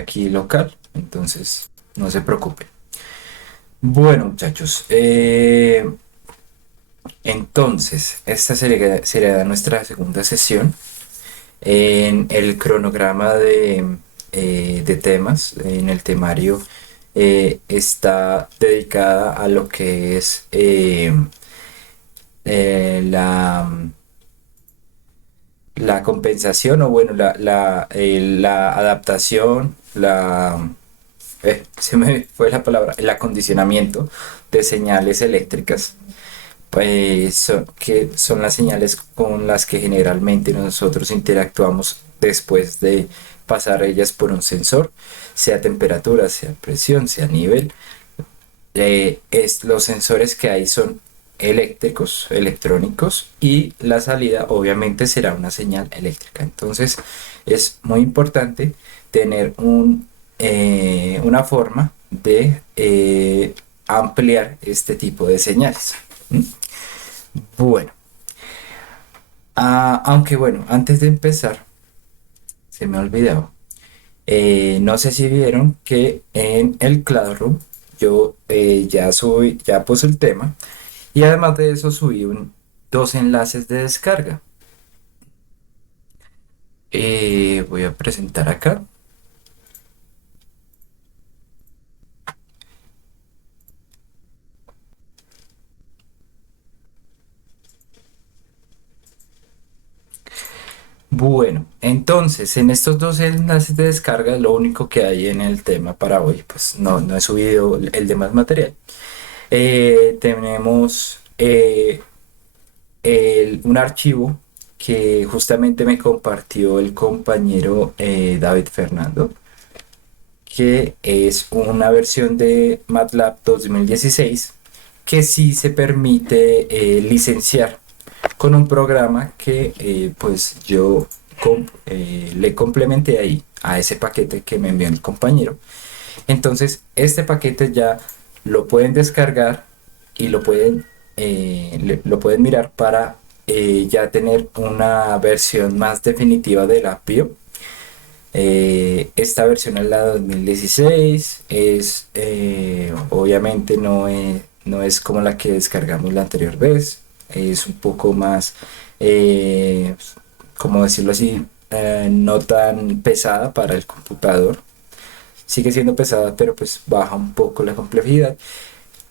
aquí local, entonces no se preocupe. Bueno, muchachos, entonces esta sería nuestra segunda sesión en el cronograma de temas. En el temario está dedicada a lo que es la compensación o bueno, la adaptación, se me fue la palabra, el acondicionamiento de señales eléctricas, pues que son las señales con las que generalmente nosotros interactuamos después de pasar ellas por un sensor, sea temperatura, sea presión, sea nivel. Los sensores que hay son eléctricos, electrónicos, y la salida obviamente será una señal eléctrica. Entonces es muy importante tener una forma de ampliar este tipo de señales. ¿Mm? Bueno, aunque bueno, antes de empezar, se me ha olvidado. No sé si vieron que en el Classroom yo ya puse el tema y además de eso subí dos enlaces de descarga. Voy a presentar acá. Bueno, entonces en estos dos enlaces de descarga lo único que hay en el tema para hoy, pues no he subido el demás material. Tenemos un archivo que justamente me compartió el compañero David Fernando, que es una versión de MATLAB 2016 que sí se permite licenciar con un programa que pues yo le complementé ahí a ese paquete que me envió el compañero. Entonces este paquete ya lo pueden descargar y lo pueden mirar para ya tener una versión más definitiva de la BIO. Esta versión es la 2016, obviamente no es como la que descargamos la anterior vez, es un poco más, como decirlo así, no tan pesada para el computador. Sigue siendo pesada, pero pues baja un poco la complejidad.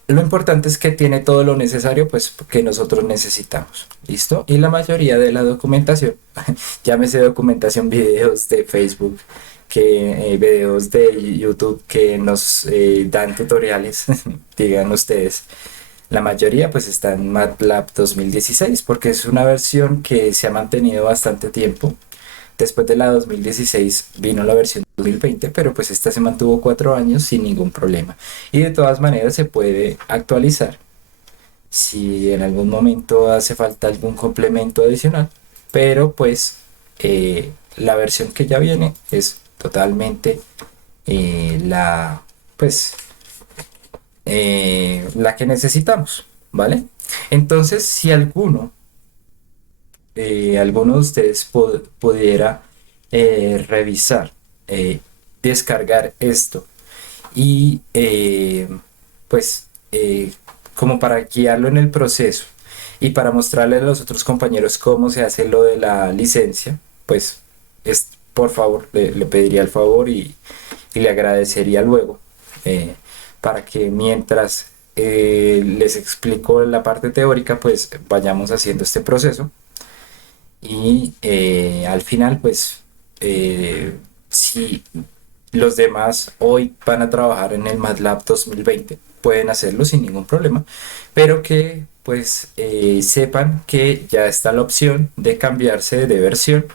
Lo importante es que tiene todo lo necesario pues que nosotros necesitamos. ¿Listo? Y la mayoría de la documentación, llámese documentación, videos de Facebook, videos de YouTube que nos dan tutoriales, digan ustedes. La mayoría pues está en MATLAB 2016 porque es una versión que se ha mantenido bastante tiempo. Después de la 2016 vino la versión 2020, pero pues esta se mantuvo 4 años sin ningún problema. Y de todas maneras se puede actualizar si en algún momento hace falta algún complemento adicional, pero pues la versión que ya viene es totalmente la, pues, la que necesitamos, ¿vale? Entonces, si alguno de ustedes pudiera revisar, descargar esto y pues como para guiarlo en el proceso y para mostrarle a los otros compañeros cómo se hace lo de la licencia, pues por favor, le pediría el favor y le agradecería luego para que mientras les explico la parte teórica, pues vayamos haciendo este proceso y al final, pues, si los demás hoy van a trabajar en el MATLAB 2020, pueden hacerlo sin ningún problema, pero que pues sepan que ya está la opción de cambiarse de versión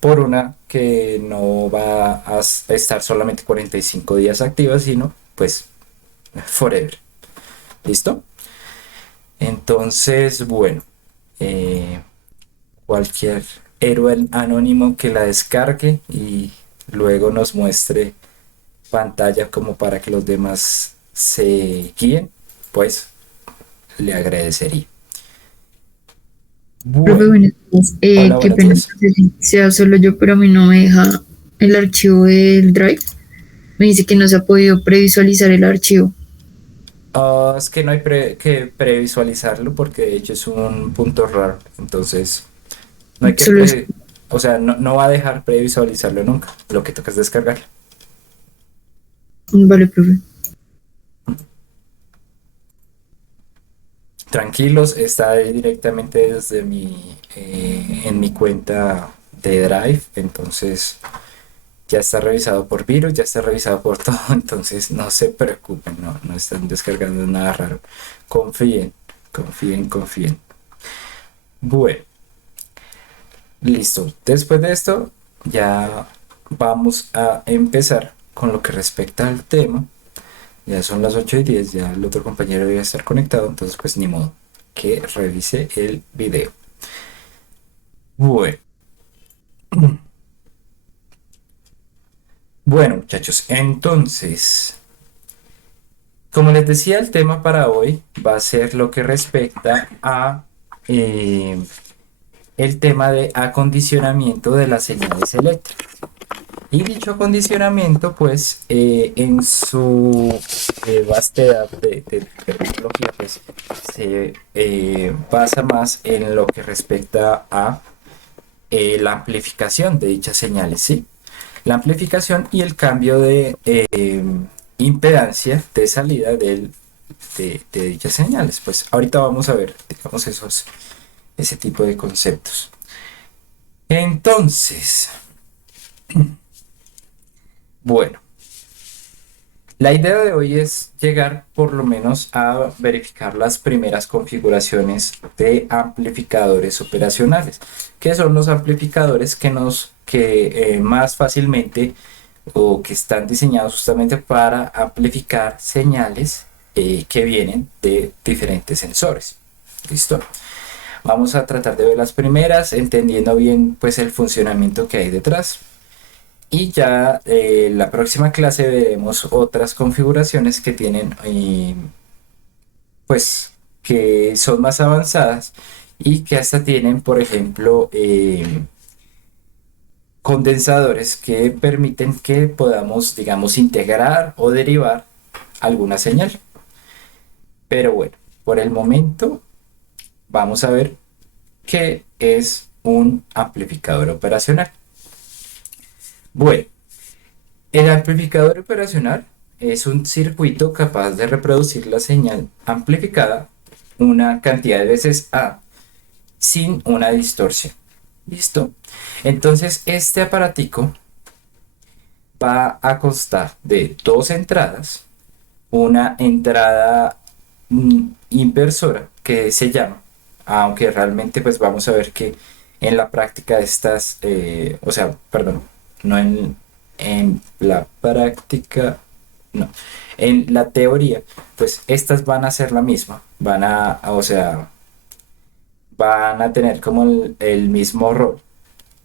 por una que no va a estar solamente 45 días activa, sino pues forever. ¿Listo? Entonces, bueno. eh, Cualquier héroe anónimo que la descargue y luego nos muestre pantalla como para que los demás se guíen, pues le agradecería. Profe, Bueno, buenos días. hola, Qué buenos pena, días. no sé si sea solo yo, pero a mí no me deja el archivo del Drive. Me dice que no se ha podido previsualizar el archivo. Es que no hay que previsualizarlo porque de hecho es un punto raro. Entonces, no hay que Solo es, o sea, no va a dejar previsualizarlo nunca. Lo que toca es descargarlo. vale, profe. Tranquilos, está ahí directamente desde en mi cuenta de Drive. Entonces, ya está revisado por virus, ya está revisado por todo. Entonces, no se preocupen, no están descargando nada raro. Confíen, confíen. Bueno. Listo. Después de esto, ya vamos a empezar con lo que respecta al tema. Ya son las 8:10, ya el otro compañero debe estar conectado, entonces pues ni modo que revise el video. Bueno, bueno muchachos, entonces, como les decía, el tema para hoy va a ser lo que respecta a eh, el tema de acondicionamiento de las señales eléctricas. Y dicho acondicionamiento, pues, en su vastedad de terminología, pues, se basa más en lo que respecta a la amplificación de dichas señales, ¿sí? La amplificación y el cambio de impedancia de salida de dichas señales. Pues ahorita vamos a ver, digamos, ese tipo de conceptos. Entonces, bueno. La idea de hoy es llegar por lo menos a verificar las primeras configuraciones de amplificadores operacionales, que son los amplificadores que más fácilmente o que están diseñados justamente para amplificar señales que vienen de diferentes sensores. ¿Listo? Vamos a tratar de ver las primeras, entendiendo bien pues el funcionamiento que hay detrás. Y ya la próxima clase veremos otras configuraciones que tienen, pues, que son más avanzadas y que hasta tienen, por ejemplo, condensadores que permiten que podamos, digamos, integrar o derivar alguna señal. Pero bueno, por el momento vamos a ver qué es un amplificador operacional. Bueno, el amplificador operacional es un circuito capaz de reproducir la señal amplificada una cantidad de veces A sin una distorsión. ¿Listo? Entonces, este aparatico va a constar de dos entradas, una entrada inversora que se llama, aunque realmente pues vamos a ver que en la práctica estas, o sea, perdón, no en la práctica, no, en la teoría, pues estas van a ser la misma, o sea, van a tener como el mismo rol.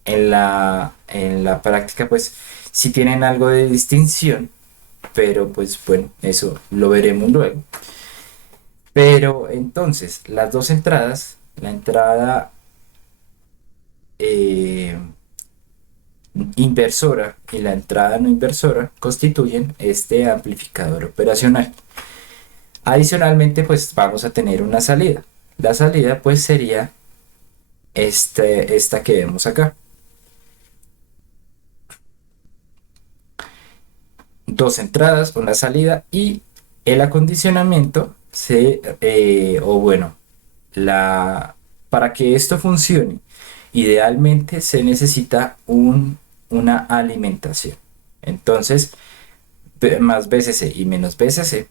En la práctica, pues sí tienen algo de distinción, pero pues bueno, eso lo veremos luego. Pero entonces, las dos entradas, la entrada eh, inversora y la entrada no inversora, constituyen este amplificador operacional. Adicionalmente, pues vamos a tener una salida. La salida pues sería esta que vemos acá. Dos entradas, una salida y el acondicionamiento o bueno, la, para que esto funcione, idealmente se necesita una alimentación. Entonces, más VCC y menos VCC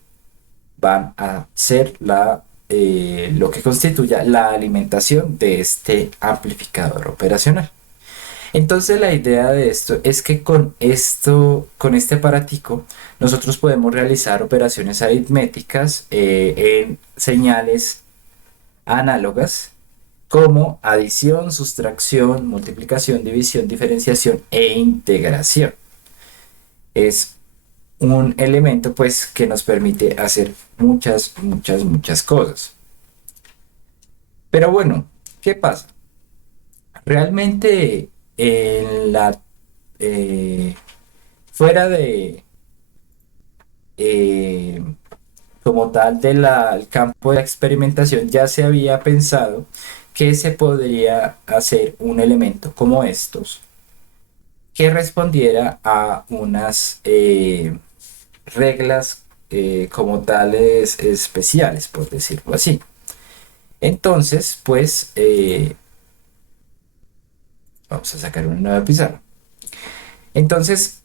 van a ser lo que constituya la alimentación de este amplificador operacional. Entonces la idea de esto es que con este aparatico, nosotros podemos realizar operaciones aritméticas en señales análogas como adición, sustracción, multiplicación, división, diferenciación e integración. Es un elemento pues que nos permite hacer muchas cosas. Pero bueno, ¿qué pasa? Realmente en la eh, fuera eh, como tal del campo de la experimentación, ya se había pensado que se podría hacer un elemento como estos que respondiera a unas reglas como tales especiales, por decirlo así. Entonces, pues, vamos a sacar una nueva pizarra. Entonces,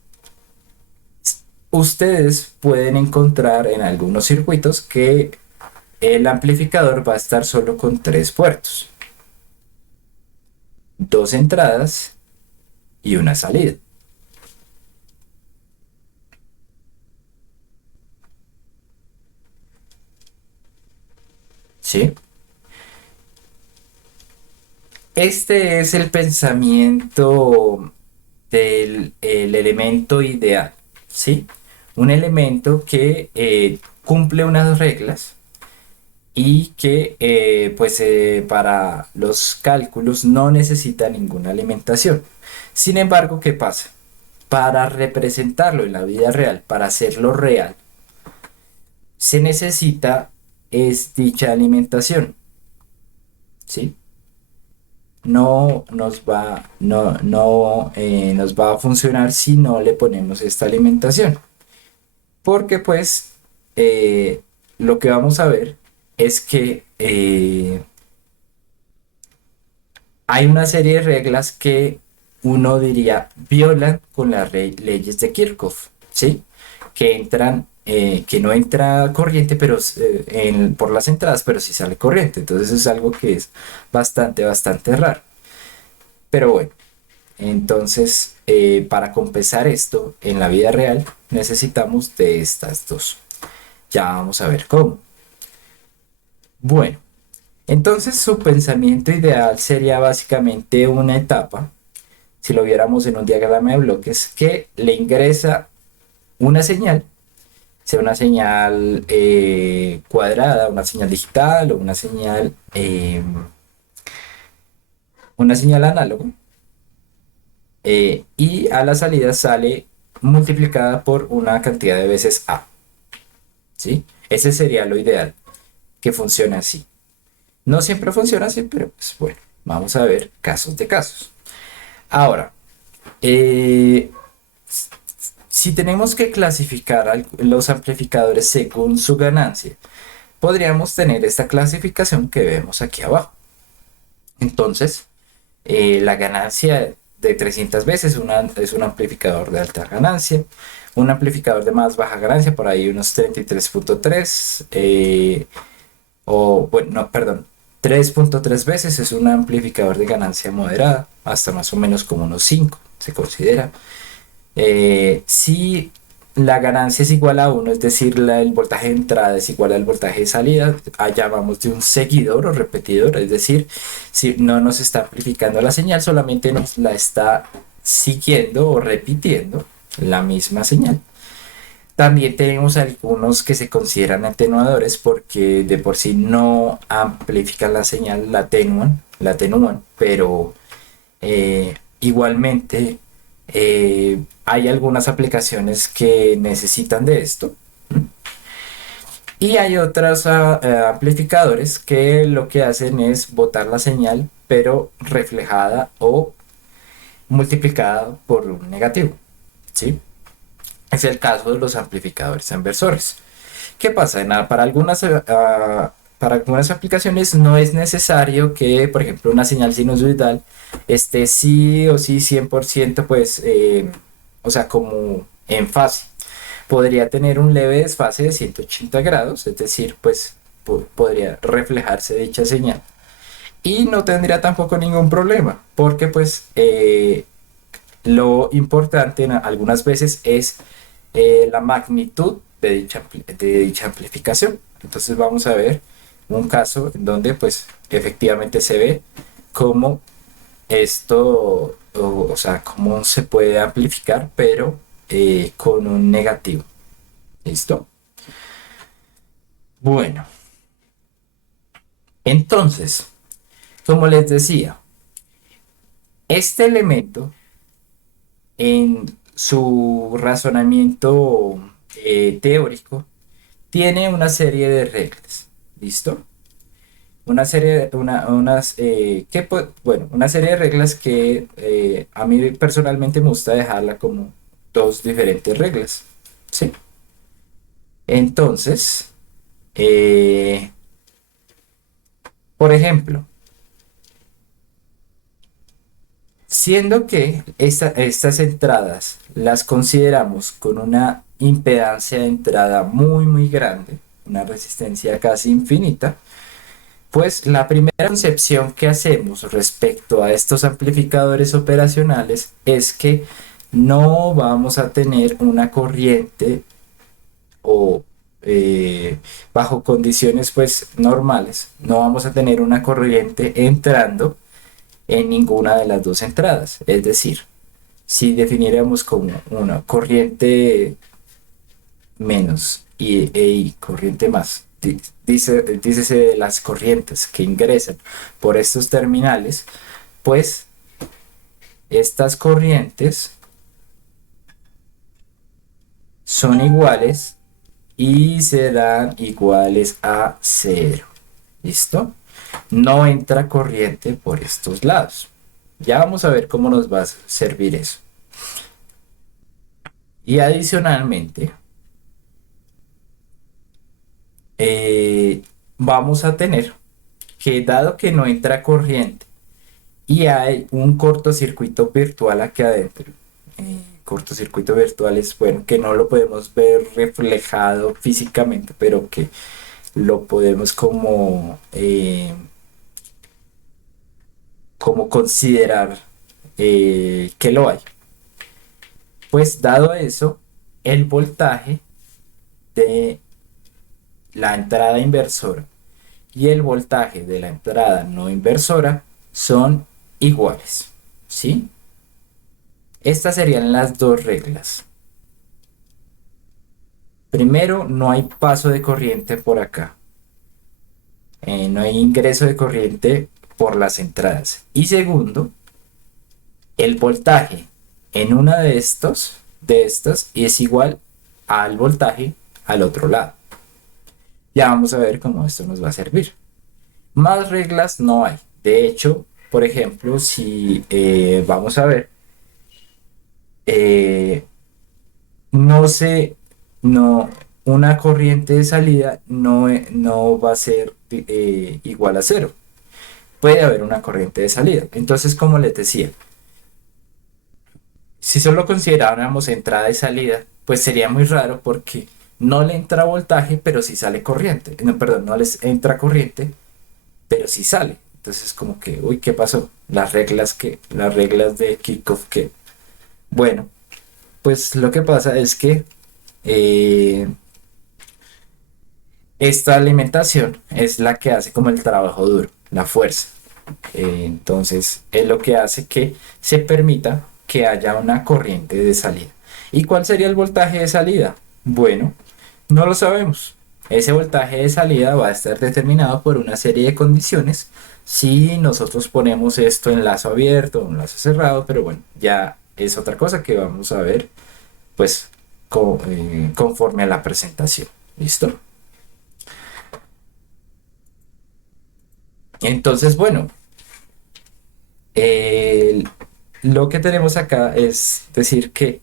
ustedes pueden encontrar en algunos circuitos que el amplificador va a estar solo con tres puertos, dos entradas y una salida. ¿Sí? Este es el pensamiento del el elemento ideal, ¿sí? Un elemento que cumple unas reglas y que pues para los cálculos no necesita ninguna alimentación. Sin embargo, ¿qué pasa? Para representarlo en la vida real, para hacerlo real, se necesita es dicha alimentación, ¿sí? No nos va a funcionar si no le ponemos esta alimentación. Porque pues lo que vamos a ver es que hay una serie de reglas que uno diría violan con las leyes de Kirchhoff, ¿sí? Que entran, que no entra corriente pero, por las entradas, pero sí sale corriente. Entonces es algo que es bastante raro. Pero bueno, entonces para compensar esto en la vida real necesitamos de estas dos. Ya vamos a ver cómo. Bueno, entonces su pensamiento ideal sería básicamente una etapa, si lo viéramos en un diagrama de bloques, que le ingresa una señal, sea una señal cuadrada, una señal digital o una señal análoga, y a la salida sale multiplicada por una cantidad de veces A, ¿sí? Ese sería lo ideal, que funcione así. No siempre funciona así, pero pues bueno, vamos a ver casos de casos. Ahora, eh, si tenemos que clasificar los amplificadores según su ganancia, podríamos tener esta clasificación que vemos aquí abajo. Entonces, la ganancia de 300 veces es un amplificador de alta ganancia. Un amplificador de más baja ganancia, por ahí unos 33.3, o bueno, no, perdón, 3.3 veces es un amplificador de ganancia moderada, hasta más o menos como unos 5 se considera. Si la ganancia es igual a uno, es decir, el voltaje de entrada es igual al voltaje de salida, allá vamos de un seguidor o repetidor, es decir, si no nos está amplificando la señal, solamente nos la está siguiendo o repitiendo la misma señal. También tenemos algunos que se consideran atenuadores porque de por sí no amplifican la señal, la atenúan, pero igualmente hay algunas aplicaciones que necesitan de esto. Y hay otros amplificadores que lo que hacen es botar la señal, pero reflejada o multiplicada por un negativo, ¿sí? Es el caso de los amplificadores inversores. ¿Qué pasa? Para algunas aplicaciones no es necesario que, por ejemplo, una señal sinusoidal esté sí o sí 100%, pues, o sea, como en fase. Podría tener un leve desfase de 180 grados, es decir, pues podría reflejarse dicha señal. Y no tendría tampoco ningún problema, porque pues lo importante en algunas veces es la magnitud de dicha amplificación. Entonces vamos a ver un caso en donde pues efectivamente se ve cómo esto, o sea, cómo se puede amplificar, pero con un negativo. ¿Listo? Bueno, entonces, como les decía, este elemento en su razonamiento teórico, tiene una serie de reglas. ¿Listo? Una serie, bueno, una serie de reglas que a mí personalmente me gusta dejarla como dos diferentes reglas. ¿Sí? Entonces, eh, por ejemplo, siendo que estas entradas las consideramos con una impedancia de entrada muy, muy grande, una resistencia casi infinita, pues la primera concepción que hacemos respecto a estos amplificadores operacionales es que no vamos a tener una corriente o bajo condiciones pues normales, no vamos a tener una corriente entrando en ninguna de las dos entradas. Es decir, si definiéramos como una corriente menos y corriente más, dícese de las corrientes que ingresan por estos terminales, pues estas corrientes son iguales y serán iguales a cero. ¿Listo? No entra corriente por estos lados. Ya vamos a ver cómo nos va a servir eso. Y adicionalmente, eh, vamos a tener que dado que no entra corriente y hay un cortocircuito virtual aquí adentro, cortocircuito virtual es bueno, que no lo podemos ver reflejado físicamente, pero que lo podemos como considerar que lo hay. Pues dado eso, el voltaje de la entrada inversora y el voltaje de la entrada no inversora son iguales, ¿sí? Estas serían las dos reglas. Primero, no hay paso de corriente por acá. No hay ingreso de corriente por las entradas. Y segundo, el voltaje en una de estas, es igual al voltaje al otro lado. Ya vamos a ver cómo esto nos va a servir. Más reglas no hay. De hecho, por ejemplo, si vamos a ver, eh, no se, no, una corriente de salida no va a ser igual a cero. Puede haber una corriente de salida. Entonces, como les decía, si solo consideráramos entrada y salida, pues sería muy raro porque no le entra voltaje, pero sí sale corriente. No, perdón, no les entra corriente, pero sí sale. Entonces, como que, uy, ¿qué pasó? Las reglas de Kirchhoff que, bueno, pues lo que pasa es que eh, esta alimentación es la que hace como el trabajo duro, la fuerza. Entonces, es lo que hace que se permita que haya una corriente de salida. ¿Y cuál sería el voltaje de salida? Bueno, no lo sabemos. Ese voltaje de salida va a estar determinado por una serie de condiciones si nosotros ponemos esto en lazo abierto o en lazo cerrado, pero bueno, ya es otra cosa que vamos a ver pues conforme a la presentación. ¿Listo? Entonces, bueno, eh, lo que tenemos acá es decir que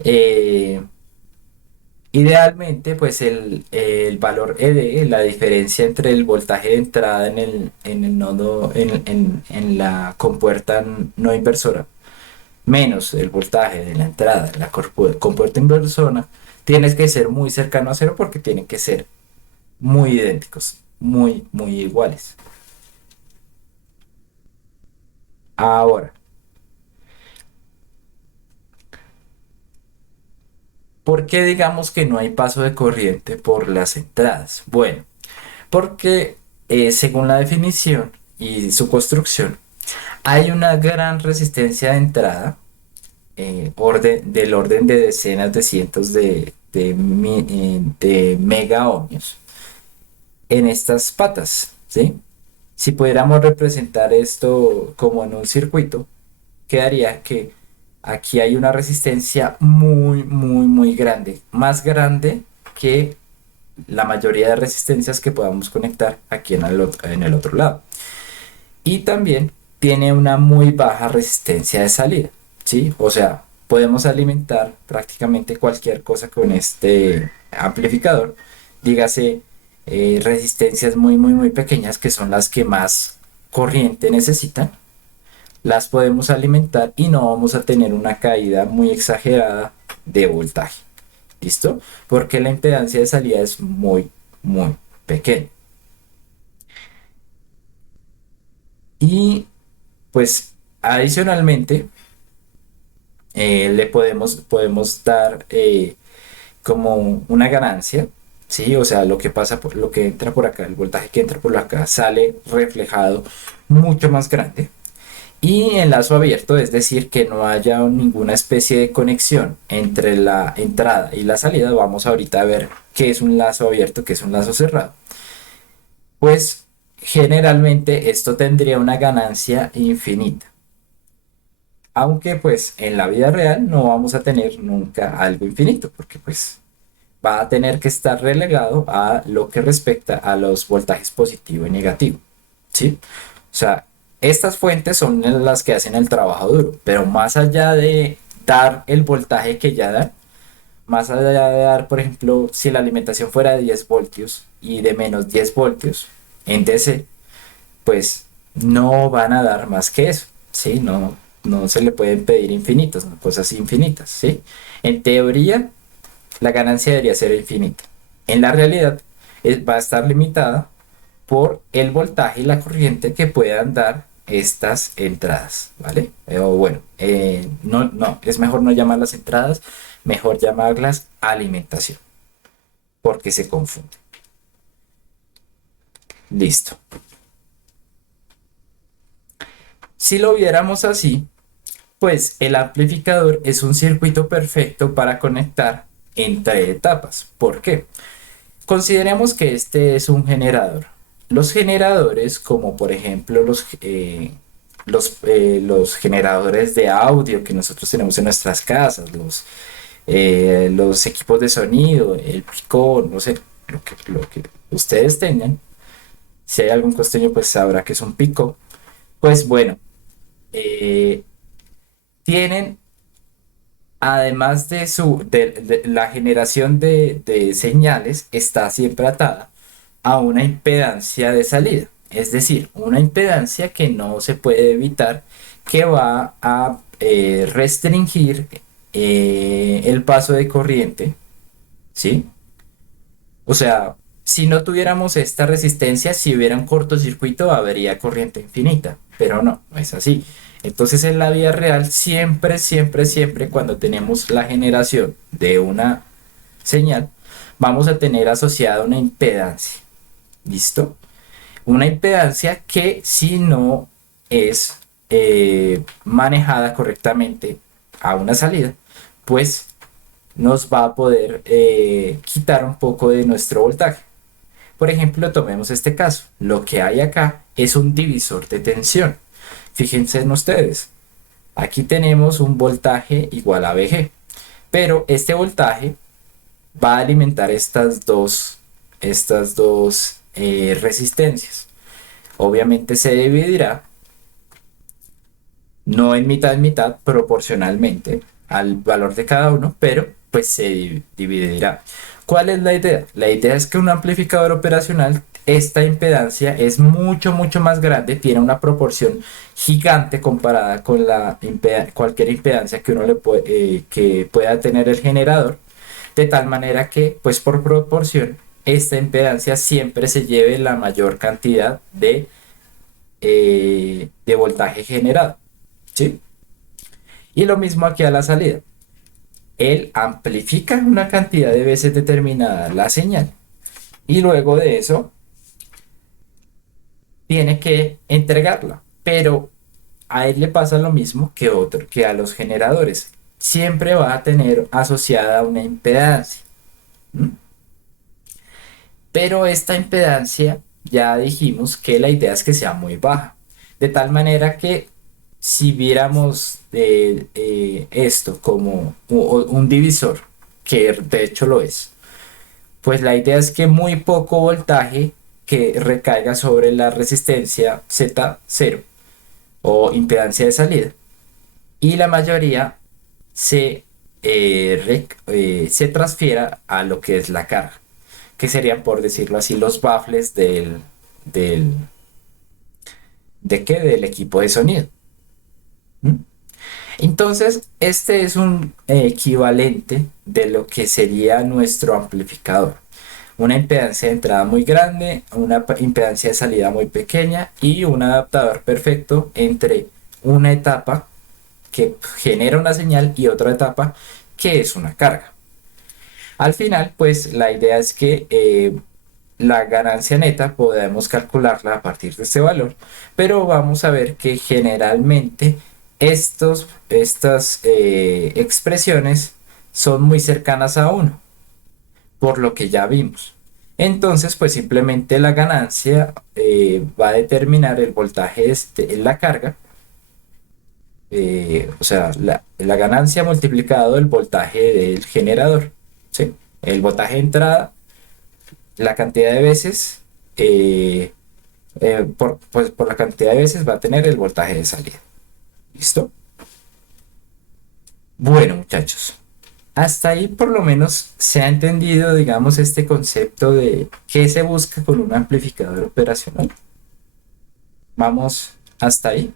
eh, idealmente, pues el valor ED, la diferencia entre el voltaje de entrada en el nodo, en la compuerta no inversora, menos el voltaje de la entrada en la compuerta inversora, tienes que ser muy cercano a cero porque tienen que ser muy idénticos, muy, muy iguales. Ahora, ¿por qué digamos que no hay paso de corriente por las entradas? Bueno, porque según la definición y su construcción, hay una gran resistencia de entrada, del orden de decenas de cientos de mega ohmios en estas patas, ¿sí? Si pudiéramos representar esto como en un circuito, quedaría que aquí hay una resistencia muy, muy, muy grande, más grande que la mayoría de resistencias que podamos conectar aquí en el otro lado. Y también tiene una muy baja resistencia de salida, ¿sí? O sea, podemos alimentar prácticamente cualquier cosa con este amplificador, dígase resistencias muy, muy, muy pequeñas que son las que más corriente necesitan, las podemos alimentar y no vamos a tener una caída muy exagerada de voltaje. ¿Listo? Porque la impedancia de salida es muy, muy pequeña. Y pues adicionalmente podemos dar como una ganancia, ¿sí? O sea, lo que pasa, lo que entra por acá, el voltaje que entra por acá sale reflejado mucho más grande. Y enlazo abierto, es decir, que no haya ninguna especie de conexión entre la entrada y la salida. Vamos ahorita a ver qué es un lazo abierto, qué es un lazo cerrado. Pues generalmente esto tendría una ganancia infinita. Aunque pues en la vida real no vamos a tener nunca algo infinito, porque pues va a tener que estar relegado a lo que respecta a los voltajes positivo y negativo, ¿sí? O sea, estas fuentes son las que hacen el trabajo duro, pero más allá de dar el voltaje que ya dan, más allá de dar, por ejemplo, si la alimentación fuera de 10 voltios y de menos 10 voltios en DC, pues no van a dar más que eso, ¿sí? No, no se le pueden pedir infinitos, ¿no? Cosas infinitas, ¿sí? En teoría, la ganancia debería ser infinita. En la realidad, va a estar limitada por el voltaje y la corriente que puedan dar estas entradas, ¿vale? O bueno, no, no, es mejor no llamarlas entradas, mejor llamarlas alimentación, porque se confunde. Listo. Si lo viéramos así, pues el amplificador es un circuito perfecto para conectar entre etapas. ¿Por qué? Consideremos que este es un generador. Los generadores, como por ejemplo los generadores de audio que nosotros tenemos en nuestras casas, los equipos de sonido, el picón, no sé, lo que ustedes tengan. Si hay algún costeño, pues sabrá que es un pico. Pues bueno, eh, tienen, además de la generación de señales, está siempre atada a una impedancia de salida. Es decir, una impedancia que no se puede evitar, que va a restringir el paso de corriente, ¿sí? O sea, si no tuviéramos esta resistencia, si hubiera un cortocircuito, habría corriente infinita, pero no, no es así. Entonces, en la vida real, siempre, siempre, siempre, cuando tenemos la generación de una señal, vamos a tener asociada una impedancia. ¿Listo? Una impedancia que si no es manejada correctamente a una salida, pues nos va a poder quitar un poco de nuestro voltaje. Por ejemplo, tomemos este caso. Lo que hay acá es un divisor de tensión. Fíjense en ustedes. Aquí tenemos un voltaje igual a VG. Pero este voltaje va a alimentar estas dos resistencias. Obviamente se dividirá, no en mitad, proporcionalmente al valor de cada uno, pero pues se dividirá. ¿Cuál es la idea? La idea es que un amplificador operacional, esta impedancia es mucho, mucho más grande, tiene una proporción gigante comparada con cualquier impedancia que que pueda tener el generador, de tal manera que, pues por proporción, esta impedancia siempre se lleve la mayor cantidad de voltaje generado, ¿sí? Y lo mismo aquí a la salida. Él amplifica una cantidad de veces determinada la señal y luego de eso tiene que entregarla. Pero a él le pasa lo mismo que a los generadores. Siempre va a tener asociada una impedancia. ¿M? Pero esta impedancia ya dijimos que la idea es que sea muy baja. De tal manera que si viéramos esto como un divisor, que de hecho lo es, pues la idea es que muy poco voltaje que recaiga sobre la resistencia Z0 o impedancia de salida y la mayoría se transfiera a lo que es la carga, que serían, por decirlo así, los baffles del, del equipo de sonido. ¿Mm? Entonces, este es un equivalente de lo que sería nuestro amplificador. Una impedancia de entrada muy grande, una impedancia de salida muy pequeña y un adaptador perfecto entre una etapa que genera una señal y otra etapa que es una carga. Al final, pues la idea es que la ganancia neta podemos calcularla a partir de este valor, pero vamos a ver que generalmente estas expresiones son muy cercanas a uno, por lo que ya vimos. Entonces, pues simplemente la ganancia va a determinar el voltaje en la carga, o sea, la ganancia multiplicado el voltaje del generador, ¿sí? El voltaje de entrada, la cantidad de veces, pues por la cantidad de veces va a tener el voltaje de salida. ¿Listo? Bueno, muchachos, hasta ahí por lo menos se ha entendido, digamos, este concepto de qué se busca con un amplificador operacional. Vamos hasta ahí.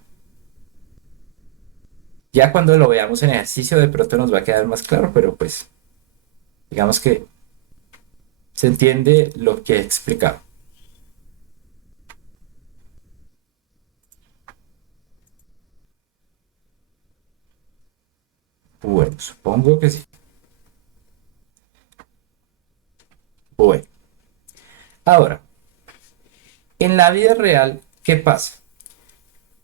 Ya cuando lo veamos en ejercicio de pronto nos va a quedar más claro, pero pues digamos que se entiende lo que he explicado. Bueno, supongo que sí. Bueno, ahora, en la vida real, ¿qué pasa?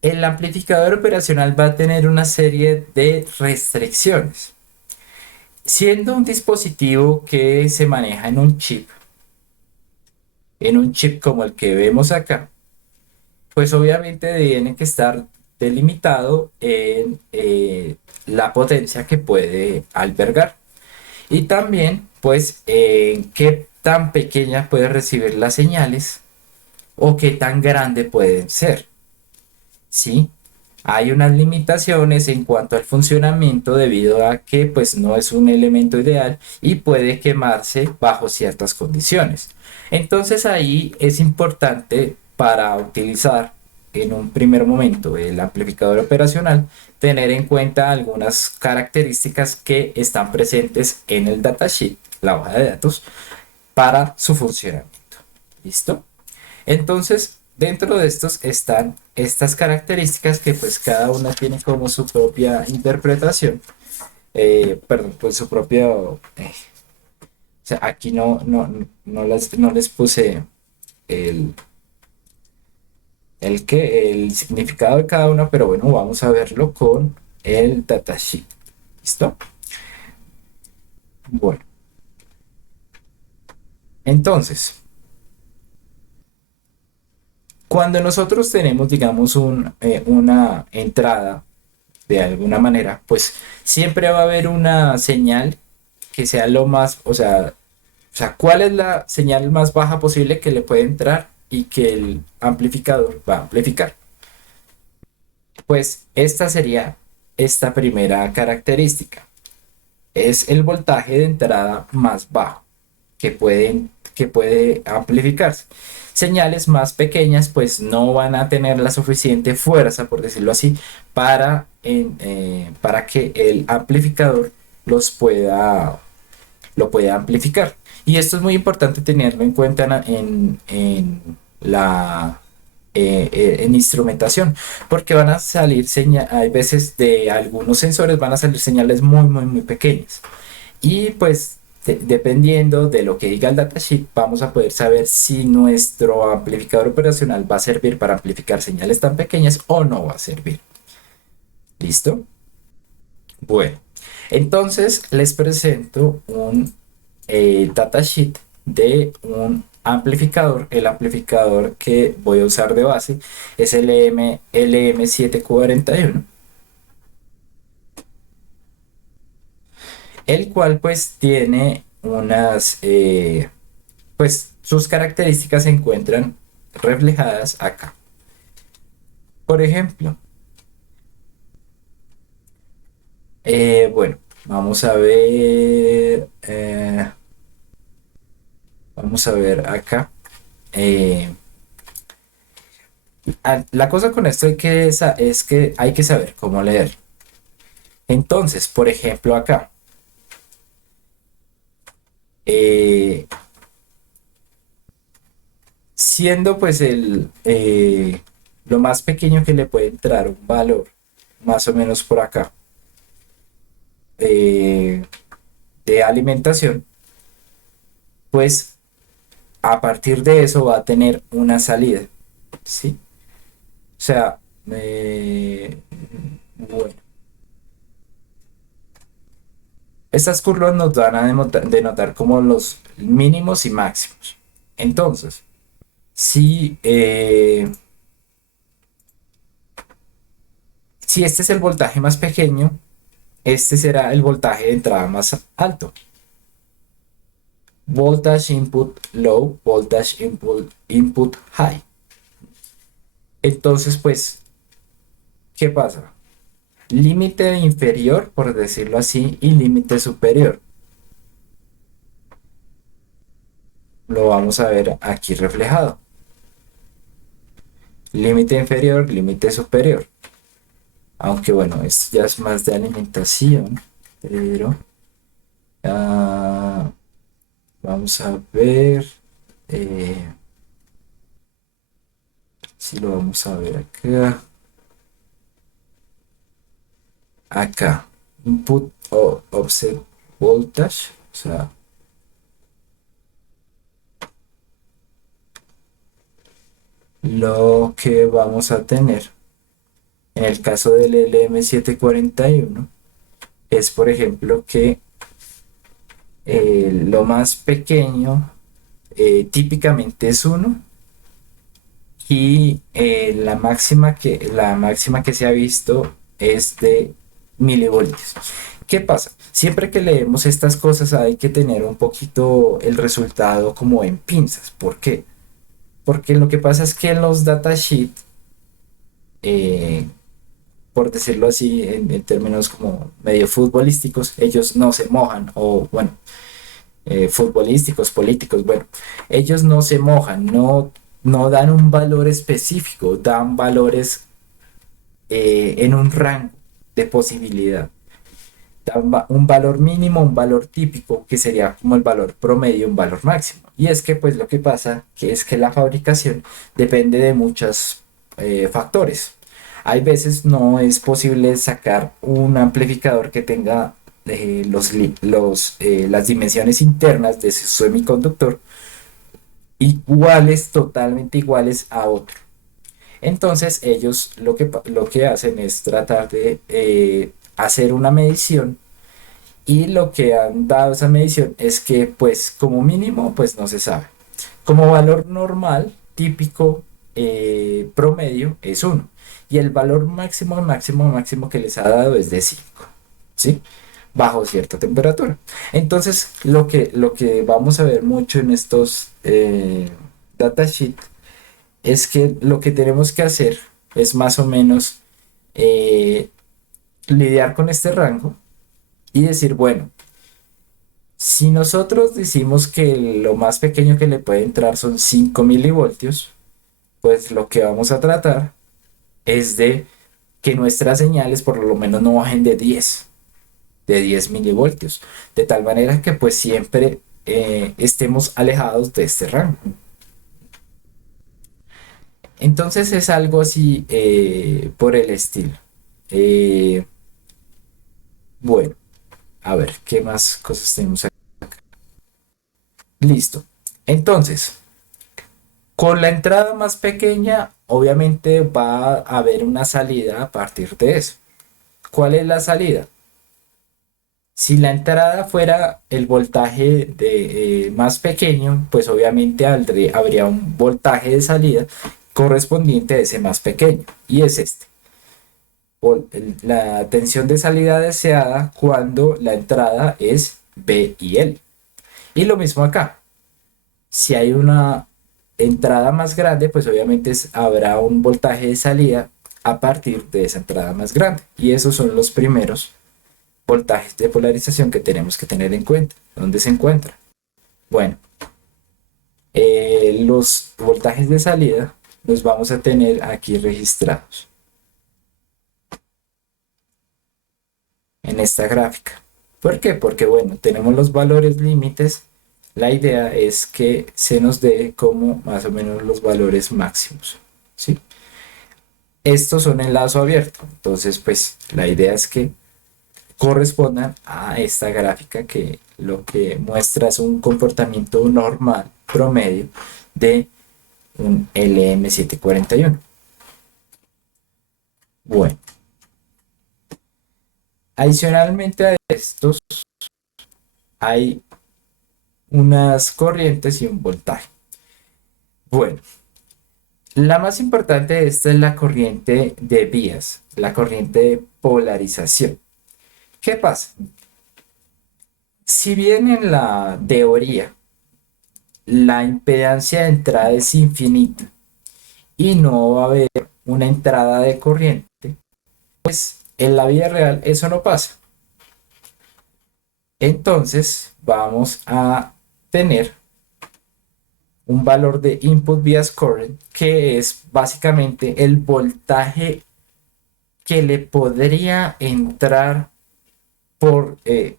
El amplificador operacional va a tener una serie de restricciones. Siendo un dispositivo que se maneja en un chip como el que vemos acá, pues obviamente tiene que estar delimitado en la potencia que puede albergar y también pues en qué tan pequeña puede recibir las señales o qué tan grande pueden ser. ¿Sí? Hay unas limitaciones en cuanto al funcionamiento debido a que pues no es un elemento ideal y puede quemarse bajo ciertas condiciones. Entonces ahí es importante para utilizar en un primer momento el amplificador operacional tener en cuenta algunas características que están presentes en el datasheet, la hoja de datos, para su funcionamiento. ¿Listo? Entonces, dentro de estos están estas características que pues cada una tiene como su propia interpretación, perdón, pues su propio, o sea, aquí no les puse el, el significado de cada una, pero bueno, vamos a verlo con el datasheet. ¿Listo? Bueno, entonces, cuando nosotros tenemos, digamos, una entrada de alguna manera, pues siempre va a haber una señal que sea lo más, o sea, ¿cuál es la señal más baja posible que le puede entrar y que el amplificador va a amplificar? Pues esta sería esta primera característica. Es el voltaje de entrada más bajo que puede amplificarse. Señales más pequeñas pues no van a tener la suficiente fuerza, por decirlo así, para que el amplificador lo pueda amplificar. Y esto es muy importante tenerlo en cuenta en instrumentación, porque van a salir señales, hay veces de algunos sensores van a salir señales muy, muy, muy pequeñas. Y pues dependiendo de lo que diga el datasheet, vamos a poder saber si nuestro amplificador operacional va a servir para amplificar señales tan pequeñas o no va a servir. ¿Listo? Bueno, entonces les presento un datasheet de un amplificador. El amplificador que voy a usar de base es el LM741. el cual pues tiene unas, pues sus características se encuentran reflejadas acá. Por ejemplo, bueno, vamos a ver, vamos a ver acá. Eh, la cosa con esto es que hay que saber cómo leer. Entonces, por ejemplo, acá, eh, siendo pues lo más pequeño que le puede entrar un valor, más o menos por acá, eh, de alimentación, pues a partir de eso va a tener una salida, ¿sí? O sea, bueno, estas curvas nos van a denotar como los mínimos y máximos. Entonces, si, si este es el voltaje más pequeño, este será el voltaje de entrada más alto. Voltage input low, voltage input high. Entonces, pues, ¿qué pasa? Límite inferior, por decirlo así, y límite superior. Lo vamos a ver aquí reflejado. Límite inferior, límite superior. Aunque bueno, esto ya es más de alimentación, pero ah, vamos a ver si lo vamos a ver acá. Acá, input o offset voltage, o sea, lo que vamos a tener en el caso del LM741 es, por ejemplo, que lo más pequeño típicamente es uno y la máxima que se ha visto es de milivoltios. ¿Qué pasa? Siempre que leemos estas cosas hay que tener un poquito el resultado como en pinzas. ¿Por qué? Porque lo que pasa es que en los datasheets, eh, por decirlo así, en términos como medio futbolísticos, ellos no se mojan, o bueno, futbolísticos, políticos, bueno, ellos no se mojan, no dan un valor específico, dan valores en un rango de posibilidad. Dan un valor mínimo, un valor típico, que sería como el valor promedio, un valor máximo. Y es que pues lo que pasa que es que la fabricación depende de muchos factores. Hay veces no es posible sacar un amplificador que tenga las dimensiones internas de su semiconductor iguales, totalmente iguales a otro. Entonces ellos lo que hacen es tratar de hacer una medición y lo que han dado esa medición es que pues como mínimo pues no se sabe. Como valor normal, típico, promedio es uno. Y el valor máximo, máximo, máximo que les ha dado es de 5, ¿sí? Bajo cierta temperatura. Entonces, lo que vamos a ver mucho en estos datasheets es que lo que tenemos que hacer es más o menos eh, lidiar con este rango y decir, bueno, si nosotros decimos que lo más pequeño que le puede entrar son 5 milivoltios, pues lo que vamos a tratar es de que nuestras señales por lo menos no bajen de 10 milivoltios, de tal manera que pues siempre estemos alejados de este rango. Entonces es algo así por el estilo. Eh, bueno, a ver, ¿qué más cosas tenemos aquí? Listo. Entonces, con la entrada más pequeña, obviamente va a haber una salida a partir de eso. ¿Cuál es la salida? Si la entrada fuera el voltaje más pequeño, pues obviamente habría un voltaje de salida correspondiente a ese más pequeño, y es este. la tensión de salida deseada cuando la entrada es B y L. Y lo mismo acá. Si hay una entrada más grande, pues obviamente habrá un voltaje de salida a partir de esa entrada más grande. Y esos son los primeros voltajes de polarización que tenemos que tener en cuenta. ¿Dónde se encuentra? Bueno, los voltajes de salida los vamos a tener aquí registrados en esta gráfica. ¿Por qué? Porque bueno, tenemos los valores límites. La idea es que se nos dé como más o menos los valores máximos, ¿sí? Estos son en lazo abierto, entonces pues la idea es que correspondan a esta gráfica que lo que muestra es un comportamiento normal promedio de un LM741. Bueno, adicionalmente a estos hay unas corrientes y un voltaje. Bueno, la más importante de esta es la corriente de vías, la corriente de polarización. ¿Qué pasa? Si bien en la teoría la impedancia de entrada es infinita y no va a haber una entrada de corriente, pues en la vida real eso no pasa. Entonces vamos a tener un valor de input bias current que es básicamente el voltaje que le podría entrar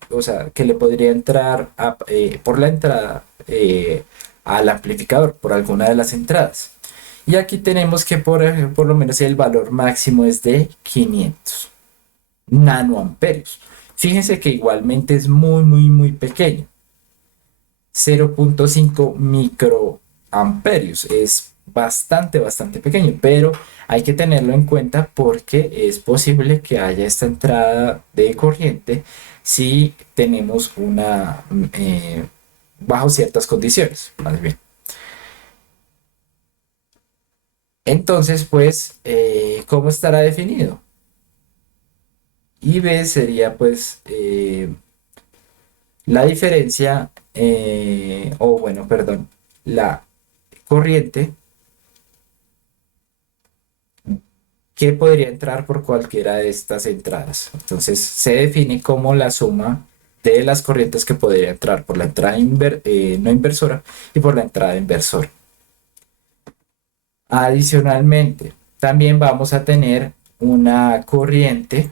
o sea, que le podría entrar por la entrada al amplificador, por alguna de las entradas. Y aquí tenemos que por lo menos el valor máximo es de 500 nanoamperios. Fíjense que igualmente es muy pequeño. 0.5 microamperios. Es bastante pequeño, pero hay que tenerlo en cuenta porque es posible que haya esta entrada de corriente si tenemos bajo ciertas condiciones, más bien. Entonces, pues, ¿cómo estará definido? IB sería, pues, la diferencia, o bueno, perdón, la corriente que podría entrar por cualquiera de estas entradas. Entonces se define como la suma de las corrientes que podría entrar por la entrada no inversora y por la entrada inversora. Adicionalmente, también vamos a tener una corriente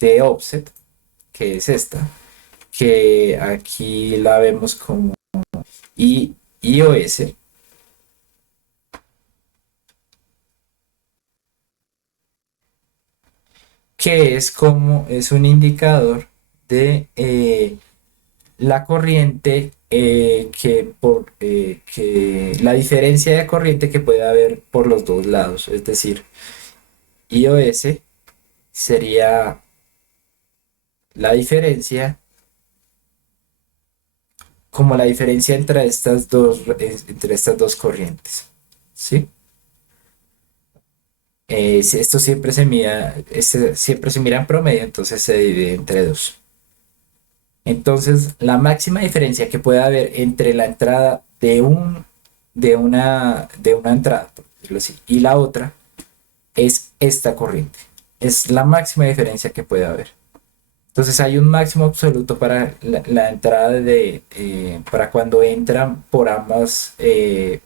de offset, que es esta, que aquí la vemos como IOS, que es un indicador de la corriente que la diferencia de corriente que puede haber por los dos lados, es decir, IOS sería la diferencia como la diferencia entre estas dos corrientes, ¿sí? Si esto siempre se mira en promedio, entonces se divide entre dos. Entonces, la máxima diferencia que puede haber entre la entrada de una entrada, por decirlo así, y la otra es esta corriente. Es la máxima diferencia que puede haber. Entonces hay un máximo absoluto para la entrada para cuando entran por ambas,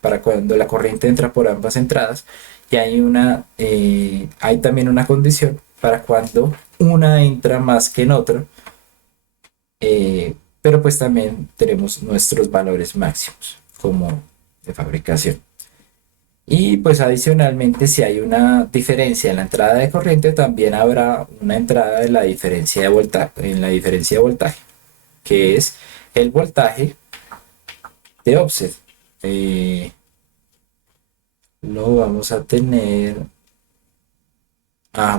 para cuando la corriente entra por ambas entradas. Y hay también una condición para cuando una entra más que en otra. Pero pues también tenemos nuestros valores máximos como de fabricación. Y pues adicionalmente si hay una diferencia en la entrada de corriente, también habrá una entrada en la diferencia de voltaje, que es el voltaje de offset. Lo vamos a tener,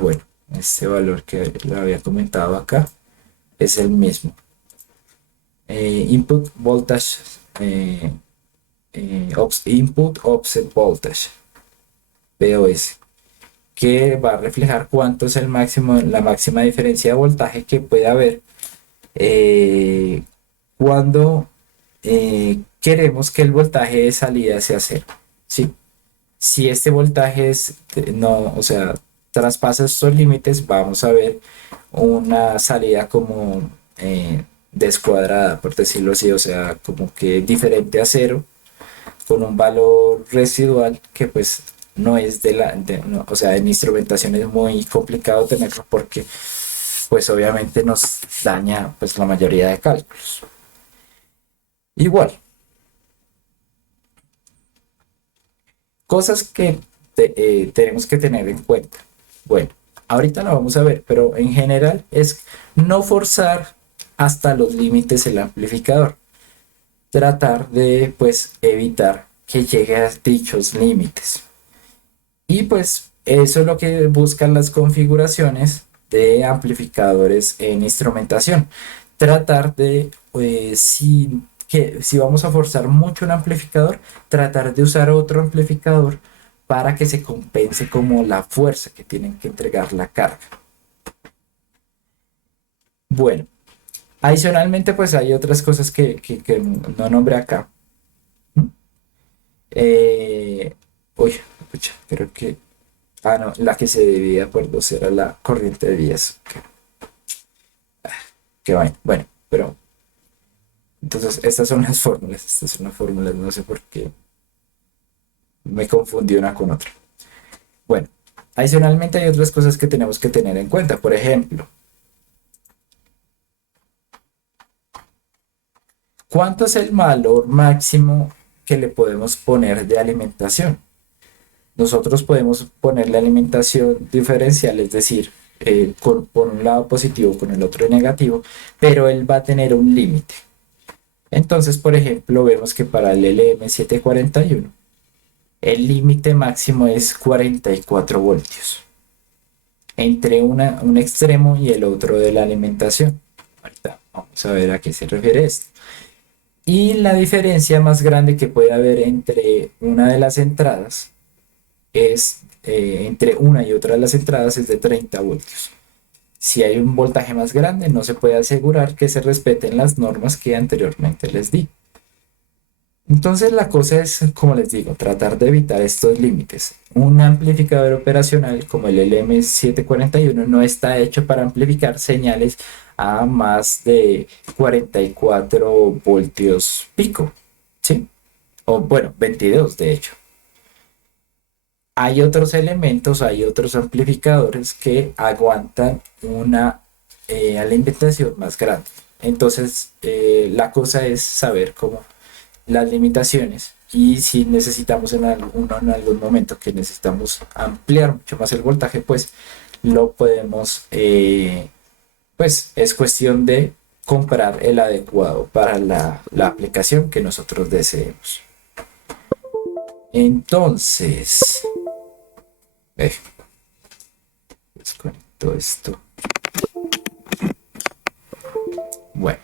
bueno, este valor que le había comentado acá es el mismo. Input voltage, input offset voltage, POS, que va a reflejar cuánto es la máxima diferencia de voltaje que puede haber eh, cuando queremos que el voltaje de salida sea cero, ¿sí? Si este voltaje no, o sea, traspasa estos límites, vamos a ver una salida como descuadrada, por decirlo así, o sea, como que diferente a cero, con un valor residual que pues no es o sea, en instrumentación es muy complicado tenerlo porque pues obviamente nos daña pues la mayoría de cálculos. Igual, cosas que tenemos que tener en cuenta. Bueno, ahorita lo vamos a ver, pero en general es no forzar hasta los límites el amplificador. Tratar de pues evitar que llegue a dichos límites. Y pues eso es lo que buscan las configuraciones de amplificadores en instrumentación. Tratar de, si vamos a forzar mucho un amplificador, tratar de usar otro amplificador para que se compense como la fuerza que tienen que entregar la carga. Bueno, adicionalmente pues hay otras cosas que no nombré acá. ¿Mm? Eh, uy, pucha, creo que... Ah, no, la que se dividía por dos era la corriente de vías. Que vaina. Bueno, pero entonces estas son las fórmulas, no sé por qué me confundí una con otra. Bueno, adicionalmente hay otras cosas que tenemos que tener en cuenta. Por ejemplo, ¿cuánto es el valor máximo que le podemos poner de alimentación? Nosotros podemos ponerle alimentación diferencial, es decir, por un lado positivo con el otro negativo, pero él va a tener un límite. Entonces, por ejemplo, vemos que para el LM741 el límite máximo es 44 voltios entre un extremo y el otro de la alimentación. Ahorita vamos a ver a qué se refiere esto. Y la diferencia más grande que puede haber entre una de las entradas entre una y otra de las entradas es de 30 voltios. Si hay un voltaje más grande, no se puede asegurar que se respeten las normas que anteriormente les di. Entonces la cosa es, como les digo, tratar de evitar estos límites. Un amplificador operacional como el LM741 no está hecho para amplificar señales a más de 44 voltios pico, ¿sí? O bueno, 22 de hecho. Hay otros elementos, hay otros amplificadores que aguantan una alimentación más grande. Entonces, la cosa es saber cómo las limitaciones y si necesitamos en algún momento que necesitamos ampliar mucho más el voltaje, pues lo podemos, pues es cuestión de comprar el adecuado para la aplicación que nosotros deseemos. Entonces, eh, desconecto esto. Bueno,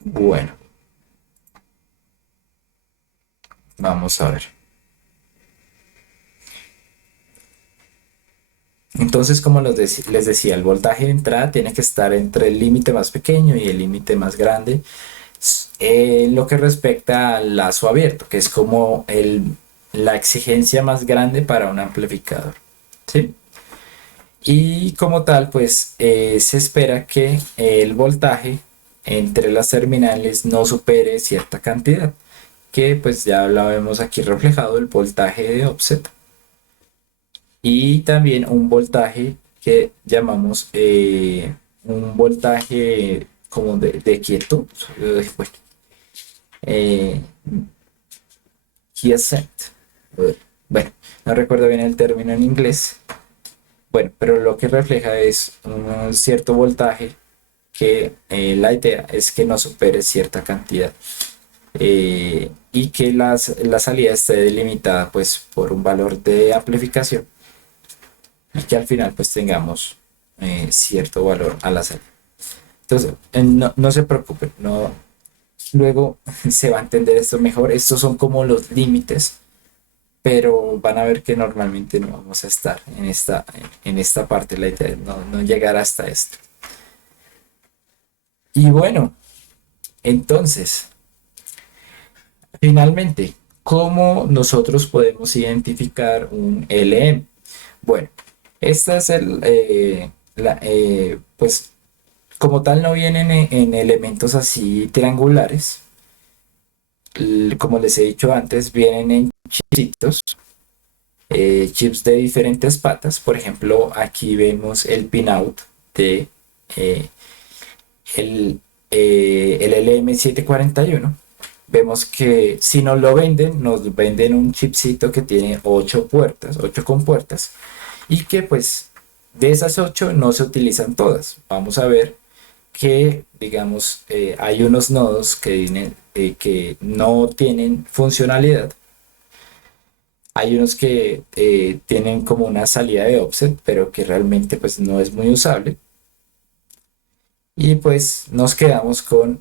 bueno, vamos a ver. Entonces, como les decía, el voltaje de entrada tiene que estar entre el límite más pequeño y el límite más grande en lo que respecta al lazo abierto, que es como la exigencia más grande para un amplificador. ¿Sí? Y como tal, pues se espera que el voltaje entre las terminales no supere cierta cantidad, que pues ya lo vemos aquí reflejado, el voltaje de offset y también un voltaje que llamamos un voltaje como de quietud, bueno, eh, quiescent. Bueno, no recuerdo bien el término en inglés. Bueno, pero lo que refleja es un cierto voltaje que la idea es que no supere cierta cantidad y que la salida esté delimitada pues por un valor de amplificación y que al final pues tengamos cierto valor a la salida. Entonces, no se preocupen, no, Luego se va a entender esto mejor. Estos son como los límites, pero van a ver que normalmente no vamos a estar en esta parte. La idea es no llegar hasta esto. Y bueno, entonces, finalmente, ¿cómo nosotros podemos identificar un LM? Bueno, esta es pues como tal no vienen en elementos así triangulares. Como les he dicho antes, vienen en chipsitos, chips de diferentes patas. Por ejemplo, aquí vemos el pinout de eh, el, el LM741. Vemos que si nos venden un chipsito que tiene 8 puertas, 8 compuertas, y que pues de esas 8 no se utilizan todas. Vamos a ver que, digamos, hay unos nodos que no tienen funcionalidad. Hay unos que tienen como una salida de offset, pero que realmente pues no es muy usable. Y pues nos quedamos con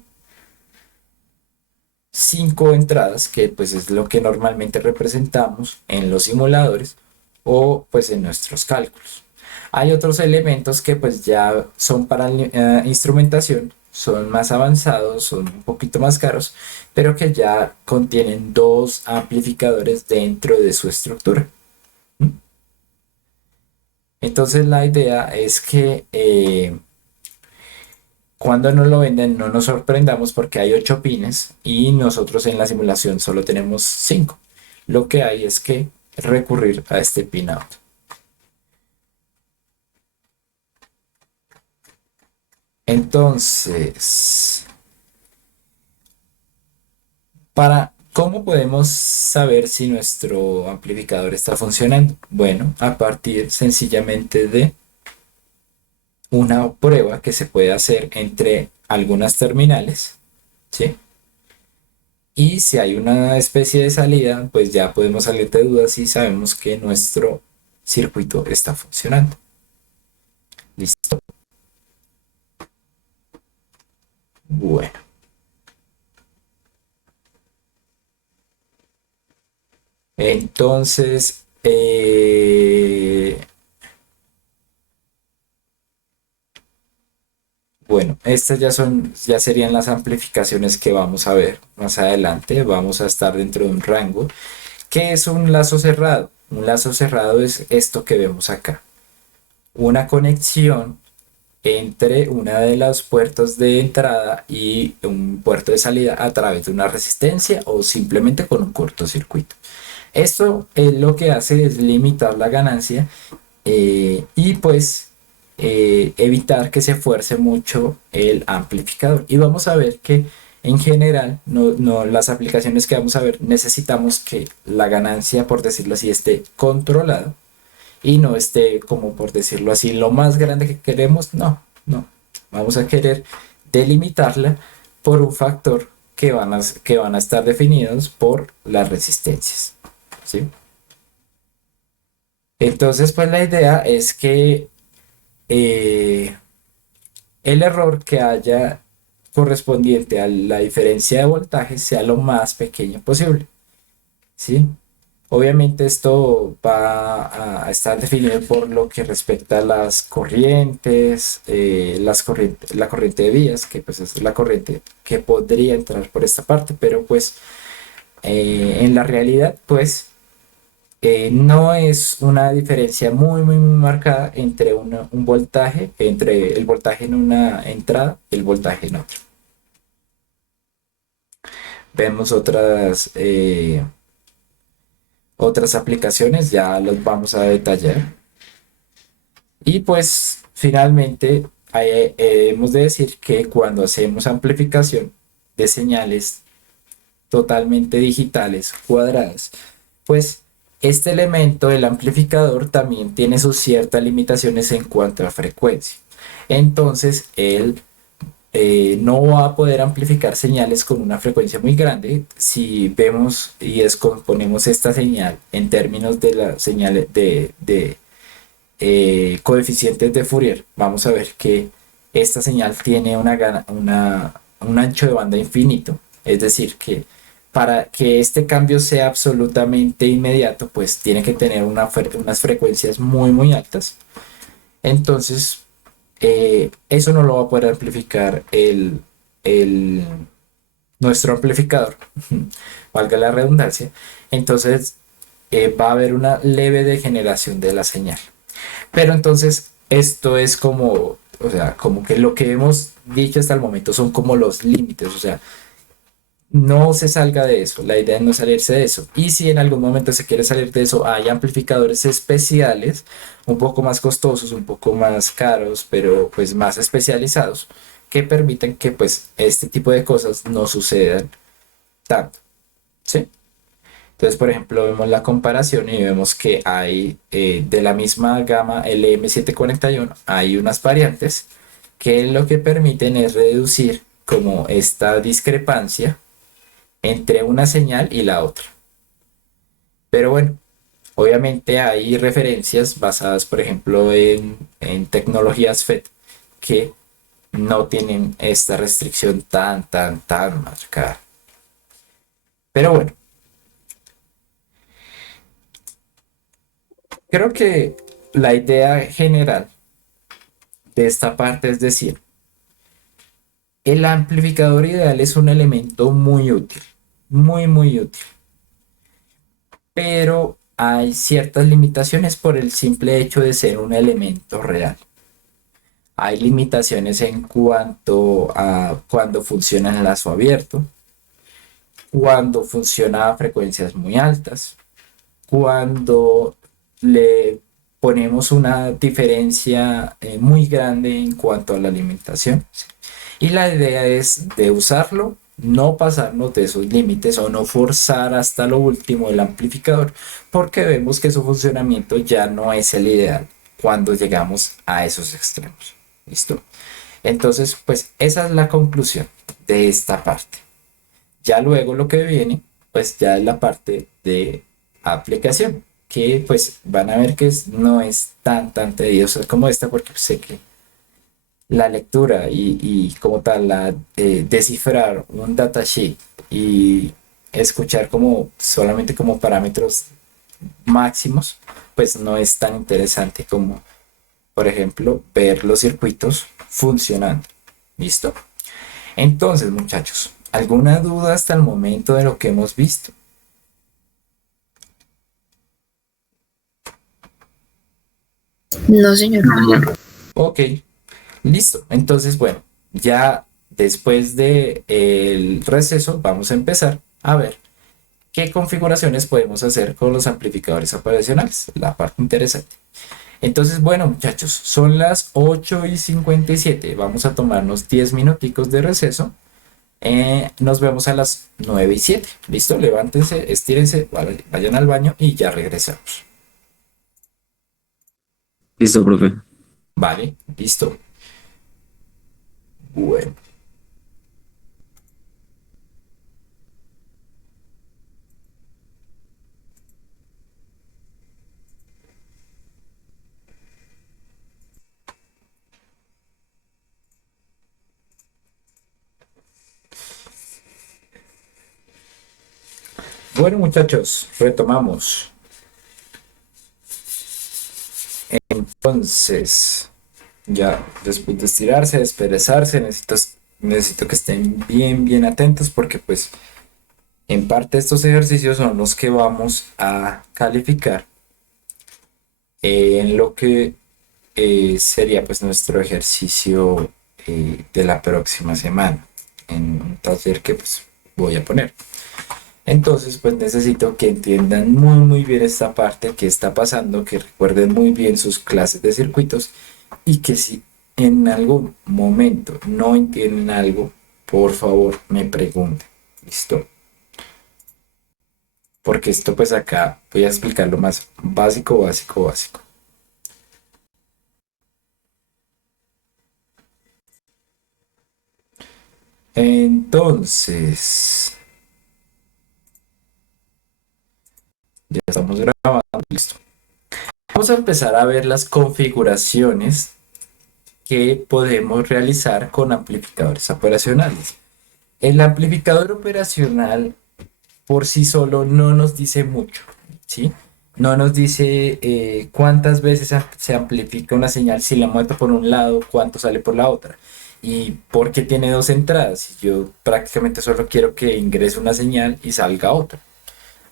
5 entradas, que pues es lo que normalmente representamos en los simuladores o pues en nuestros cálculos. Hay otros elementos que pues ya son para instrumentación, son más avanzados, son un poquito más caros, pero que ya contienen dos amplificadores dentro de su estructura. ¿Mm? Entonces la idea es que cuando nos lo venden no nos sorprendamos porque hay 8 pines y nosotros en la simulación solo tenemos 5. Lo que hay es que recurrir a este pin out. Entonces, ¿cómo podemos saber si nuestro amplificador está funcionando? Bueno, a partir sencillamente de una prueba que se puede hacer entre algunas terminales, ¿sí? Y si hay una especie de salida, pues ya podemos salir de dudas y sabemos que nuestro circuito está funcionando. ¿Listo? Bueno, entonces, bueno, estas ya serían las amplificaciones que vamos a ver más adelante. Vamos a estar dentro de un rango. ¿Qué es un lazo cerrado? Un lazo cerrado es esto que vemos acá. Una conexión entre una de los puertos de entrada y un puerto de salida a través de una resistencia o simplemente con un cortocircuito. Esto lo que hace es limitar la ganancia y pues evitar que se fuerce mucho el amplificador. Y vamos a ver que en general, las aplicaciones que vamos a ver, necesitamos que la ganancia, por decirlo así, esté controlada y no esté, como por decirlo así, lo más grande que queremos. No, no. Vamos a querer delimitarla por un factor que van a estar definidos por las resistencias. ¿Sí? Entonces, pues la idea es que eh, el error que haya correspondiente a la diferencia de voltaje sea lo más pequeño posible. ¿Sí? Obviamente esto va a estar definido por lo que respecta a las corrientes, la corriente de vías, que pues es la corriente que podría entrar por esta parte, pero pues en la realidad pues no es una diferencia muy marcada entre un voltaje, entre el voltaje en una entrada y el voltaje en otra. Vemos otras aplicaciones, ya los vamos a detallar. Y pues finalmente hemos de decir que cuando hacemos amplificación de señales totalmente digitales, cuadradas, pues este elemento del amplificador también tiene sus ciertas limitaciones en cuanto a frecuencia. Entonces, él no va a poder amplificar señales con una frecuencia muy grande. Si vemos y descomponemos esta señal en términos de las señales de coeficientes de Fourier, vamos a ver que esta señal tiene un ancho de banda infinito. Es decir, que para que este cambio sea absolutamente inmediato, pues tiene que tener unas frecuencias muy, muy altas. Entonces, eso no lo va a poder amplificar el, nuestro amplificador, valga la redundancia. Entonces, va a haber una leve degeneración de la señal. Pero entonces, esto es como, o sea, como que lo que hemos dicho hasta el momento son como los límites, o sea, no se salga de eso, la idea es no salirse de eso. Y si en algún momento se quiere salir de eso, hay amplificadores especiales, un poco más costosos, un poco más caros, pero pues más especializados, que permiten que pues este tipo de cosas no sucedan tanto, ¿sí? Entonces, por ejemplo, vemos la comparación y vemos que hay de la misma gama LM741, hay unas variantes que lo que permiten es reducir como esta discrepancia entre una señal y la otra. Pero bueno, obviamente hay referencias basadas, por ejemplo, en tecnologías FET que no tienen esta restricción tan marcada. Pero bueno, creo que la idea general de esta parte es decir, el amplificador ideal es un elemento muy útil, muy útil, pero hay ciertas limitaciones por el simple hecho de ser un elemento real. Hay limitaciones en cuanto a cuando funciona en lazo abierto, cuando funciona a frecuencias muy altas, cuando le ponemos una diferencia muy grande en cuanto a la alimentación. Y la idea es de usarlo, no pasarnos de esos límites o no forzar hasta lo último el amplificador, porque vemos que su funcionamiento ya no es el ideal cuando llegamos a esos extremos. ¿Listo? Entonces, pues esa es la conclusión de esta parte. Ya luego lo que viene, pues ya es la parte de aplicación, que pues van a ver que no es tan tediosa como esta, porque sé que la lectura y como tal, descifrar un datasheet y escuchar como solamente como parámetros máximos, pues no es tan interesante como, por ejemplo, ver los circuitos funcionando. ¿Listo? Entonces, muchachos, ¿alguna duda hasta el momento de lo que hemos visto? No, señor. Ok, listo. Entonces, bueno, ya después de el receso vamos a empezar a ver qué configuraciones podemos hacer con los amplificadores operacionales, la parte interesante. Entonces, bueno, muchachos, son las 8:57. Vamos a tomarnos 10 minuticos de receso. Nos vemos a las 9:07. ¿Listo? Levántense, estírense, vayan al baño y ya regresamos. Listo, profe. Vale, listo. Bueno. Bueno, muchachos, retomamos. Entonces, ya después de estirarse, desperezarse, necesito que estén bien atentos porque pues en parte estos ejercicios son los que vamos a calificar en lo que sería pues nuestro ejercicio de la próxima semana en un taller que pues voy a poner. Entonces pues necesito que entiendan muy bien esta parte, que está pasando, que recuerden muy bien sus clases de circuitos y que si en algún momento no entienden algo, por favor me pregunten. ¿Listo? Porque esto pues acá voy a explicar lo más básico. Entonces, ya estamos grabando, listo. Vamos a empezar a ver las configuraciones que podemos realizar con amplificadores operacionales. El amplificador operacional por sí solo no nos dice mucho, ¿sí? No nos dice cuántas veces se amplifica una señal si la muestro por un lado, cuánto sale por la otra. Y por qué tiene dos entradas. Yo prácticamente solo quiero que ingrese una señal y salga otra.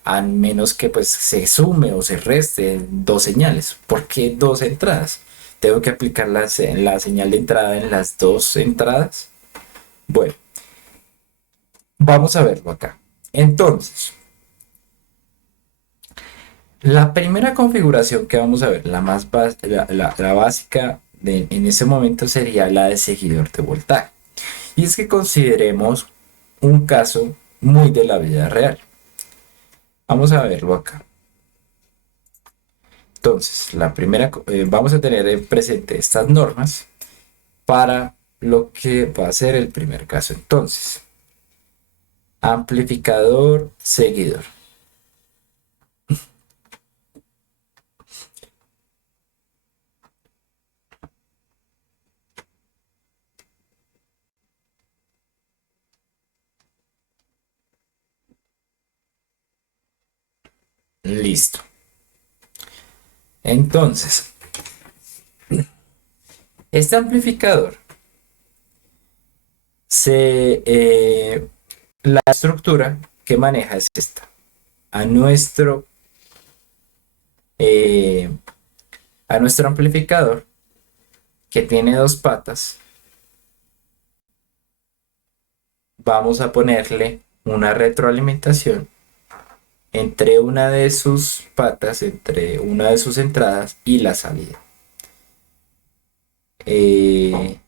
A menos que pues se sume o se reste dos señales. ¿Por qué dos entradas? ¿Tengo que aplicar la señal de entrada en las dos entradas? Bueno, vamos a verlo acá. Entonces, la primera configuración que vamos a ver, la básica en ese momento sería la de seguidor de voltaje. Y es que consideremos un caso muy de la vida real. Vamos a verlo acá. Entonces, vamos a tener presente estas normas para lo que va a ser el primer caso. Entonces, amplificador seguidor. Listo. Entonces, este amplificador la estructura que maneja es esta. A nuestro, eh, a nuestro amplificador, que tiene dos patas, vamos a ponerle una retroalimentación entre una de sus patas, entre una de sus entradas y la salida. Eh,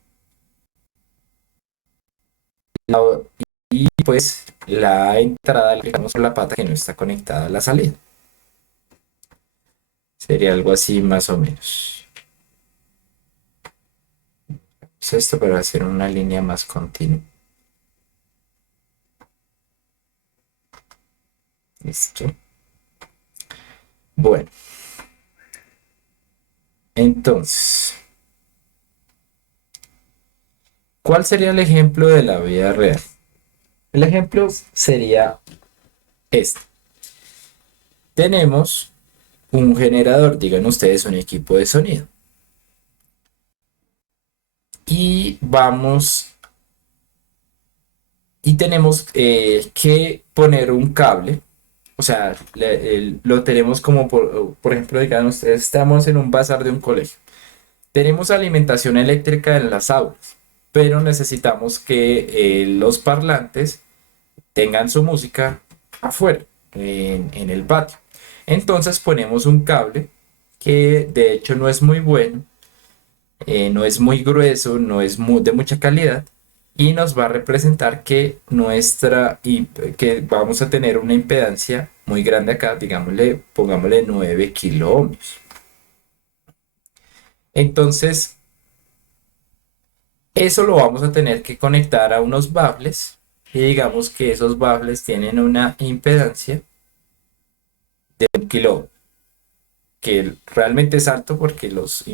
la- y pues la entrada le dejamos por la pata que no está conectada a la salida. Sería algo así más o menos. Es esto para hacer una línea más continua. Listo. Bueno, entonces, ¿cuál sería el ejemplo de la vida real? El ejemplo sería este. Tenemos un generador, digan ustedes un equipo de sonido. Y y tenemos que poner un cable, o sea, lo tenemos como por ejemplo, digan ustedes, estamos en un bazar de un colegio. Tenemos alimentación eléctrica en las aulas, pero necesitamos que los parlantes tengan su música afuera, en el patio. Entonces ponemos un cable que de hecho no es muy bueno, no es muy grueso, no es de mucha calidad y nos va a representar que vamos a tener una impedancia muy grande acá, digámosle, pongámosle 9 kilo ohmios. Entonces, eso lo vamos a tener que conectar a unos baffles y digamos que esos baffles tienen una impedancia de 1 kilo, que realmente es alto porque los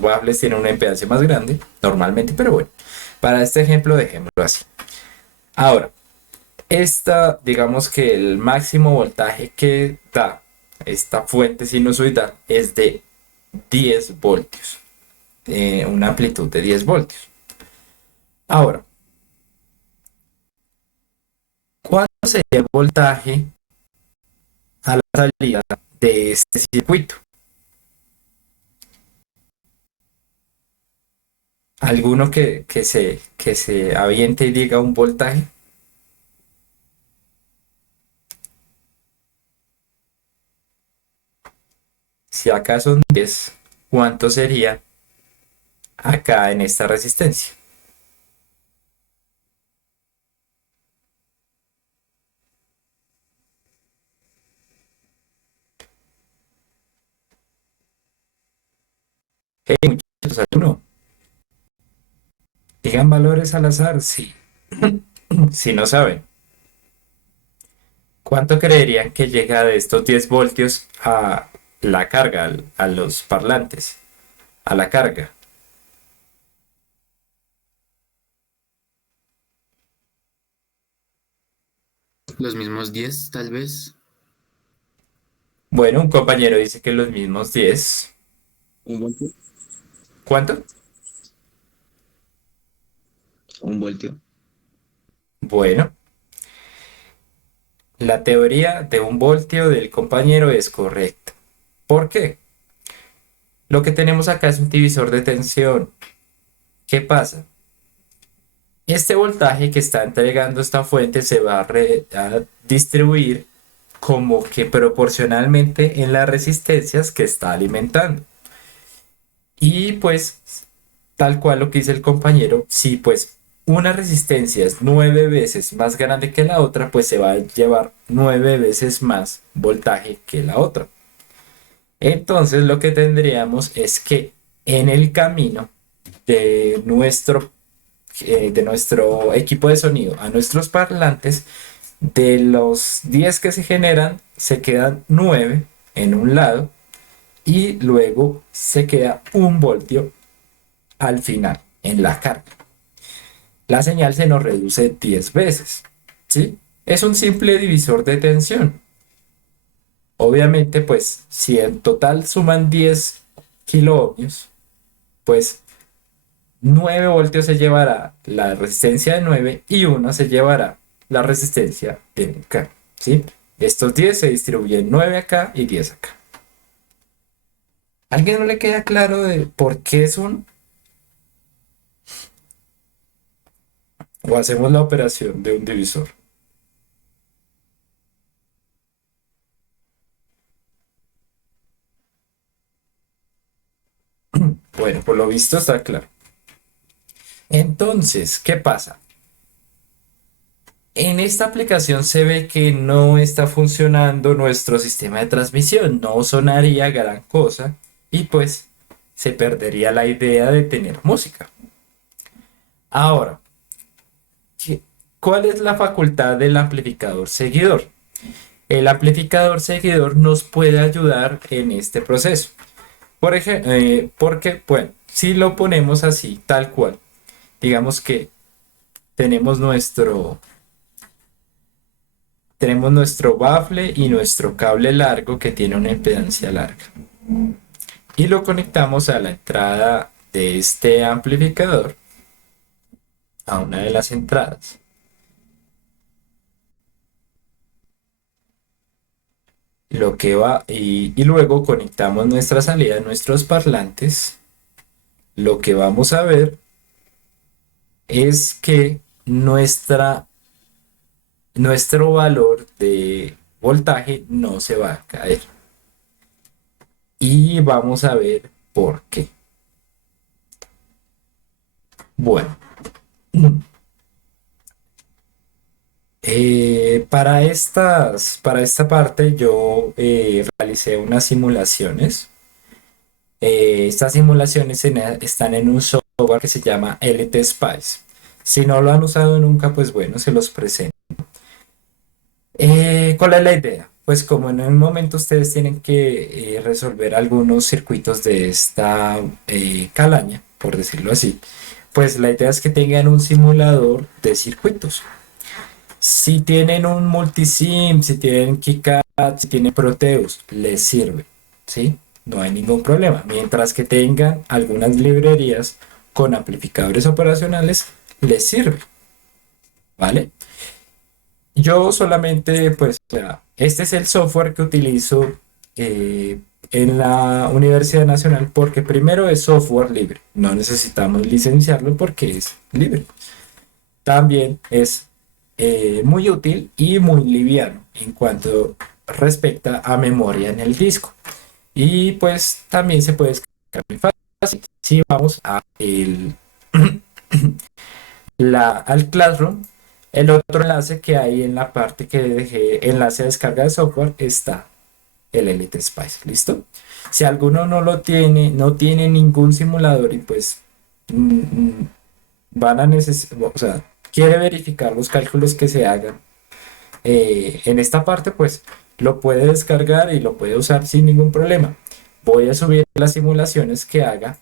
baffles tienen una impedancia más grande normalmente, pero bueno, para este ejemplo dejémoslo así. Ahora, digamos que el máximo voltaje que da esta fuente sinusoidal es de 10 voltios, una amplitud de 10 voltios. Ahora, ¿cuánto sería el voltaje a la salida de este circuito? ¿Alguno que se aviente y diga un voltaje? Si acá son 10, ¿cuánto sería acá en esta resistencia? Hey, muchachos, ¿alguno? Digan valores al azar, sí. Si no saben. ¿Cuánto creerían que llega de estos 10 voltios a la carga, a los parlantes, a la carga? Los mismos 10 tal vez. Bueno, un compañero dice que los mismos 10. Un voltio. ¿Cuánto? Un voltio. Bueno, la teoría de un voltio del compañero es correcta. ¿Por qué? Lo que tenemos acá es un divisor de tensión. ¿Qué pasa? Este voltaje que está entregando esta fuente se va a distribuir como que proporcionalmente en las resistencias que está alimentando. Y pues, tal cual lo que dice el compañero, si pues una resistencia es 9 veces más grande que la otra, pues se va a llevar 9 veces más voltaje que la otra. Entonces lo que tendríamos es que en el camino de nuestro equipo de sonido a nuestros parlantes, de los 10 que se generan, se quedan 9 en un lado y luego se queda un voltio al final en la carga. La señal se nos reduce 10 veces, ¿sí? Es un simple divisor de tensión. Obviamente, pues si en total suman 10 kiloohmios, pues 9 voltios se llevará la resistencia de 9 y uno se llevará la resistencia de 1K, ¿sí? Estos 10 se distribuyen 9 acá y 10 acá. ¿A alguien no le queda claro de por qué es un? O hacemos la operación de un divisor. Bueno, por lo visto está claro. Entonces, ¿qué pasa? En esta aplicación se ve que no está funcionando nuestro sistema de transmisión, no sonaría gran cosa y pues se perdería la idea de tener música. Ahora, ¿qué- ¿cuál es la facultad del amplificador seguidor? El amplificador seguidor nos puede ayudar en este proceso. Por ejemplo, porque, bueno, si lo ponemos así, tal cual, digamos que tenemos nuestro bafle y nuestro cable largo que tiene una impedancia larga. Y lo conectamos a la entrada de este amplificador, a una de las entradas. Lo que va y luego conectamos nuestra salida, nuestros parlantes. Lo que vamos a ver es que nuestro valor de voltaje no se va a caer. Y vamos a ver por qué. Bueno, para esta parte yo realicé unas simulaciones. Estas simulaciones están en un software que se llama LT Spice. Si no lo han usado nunca, pues bueno, se los presento. ¿Cuál es la idea? Pues como en un momento ustedes tienen que resolver algunos circuitos de esta calaña, por decirlo así, pues la idea es que tengan un simulador de circuitos. Si tienen un multisim, si tienen KiCad, si tienen Proteus, les sirve, ¿sí? No hay ningún problema. Mientras que tengan algunas librerías con amplificadores operacionales, les sirve, ¿vale? Yo solamente, pues, o sea, este es el software que utilizo en la Universidad Nacional porque primero es software libre, no necesitamos licenciarlo porque es libre. También es muy útil y muy liviano en cuanto respecta a memoria en el disco. Y pues también se puede descargar muy fácil. Si vamos al Classroom, el otro enlace que hay en la parte que dejé, enlace a descarga de software, está el Elite Spice. ¿Listo? Si alguno no lo tiene, no tiene ningún simulador y pues van a necesitar, o sea, quiere verificar los cálculos que se hagan en esta parte, pues lo puede descargar y lo puede usar sin ningún problema. Voy a subir las simulaciones que haga.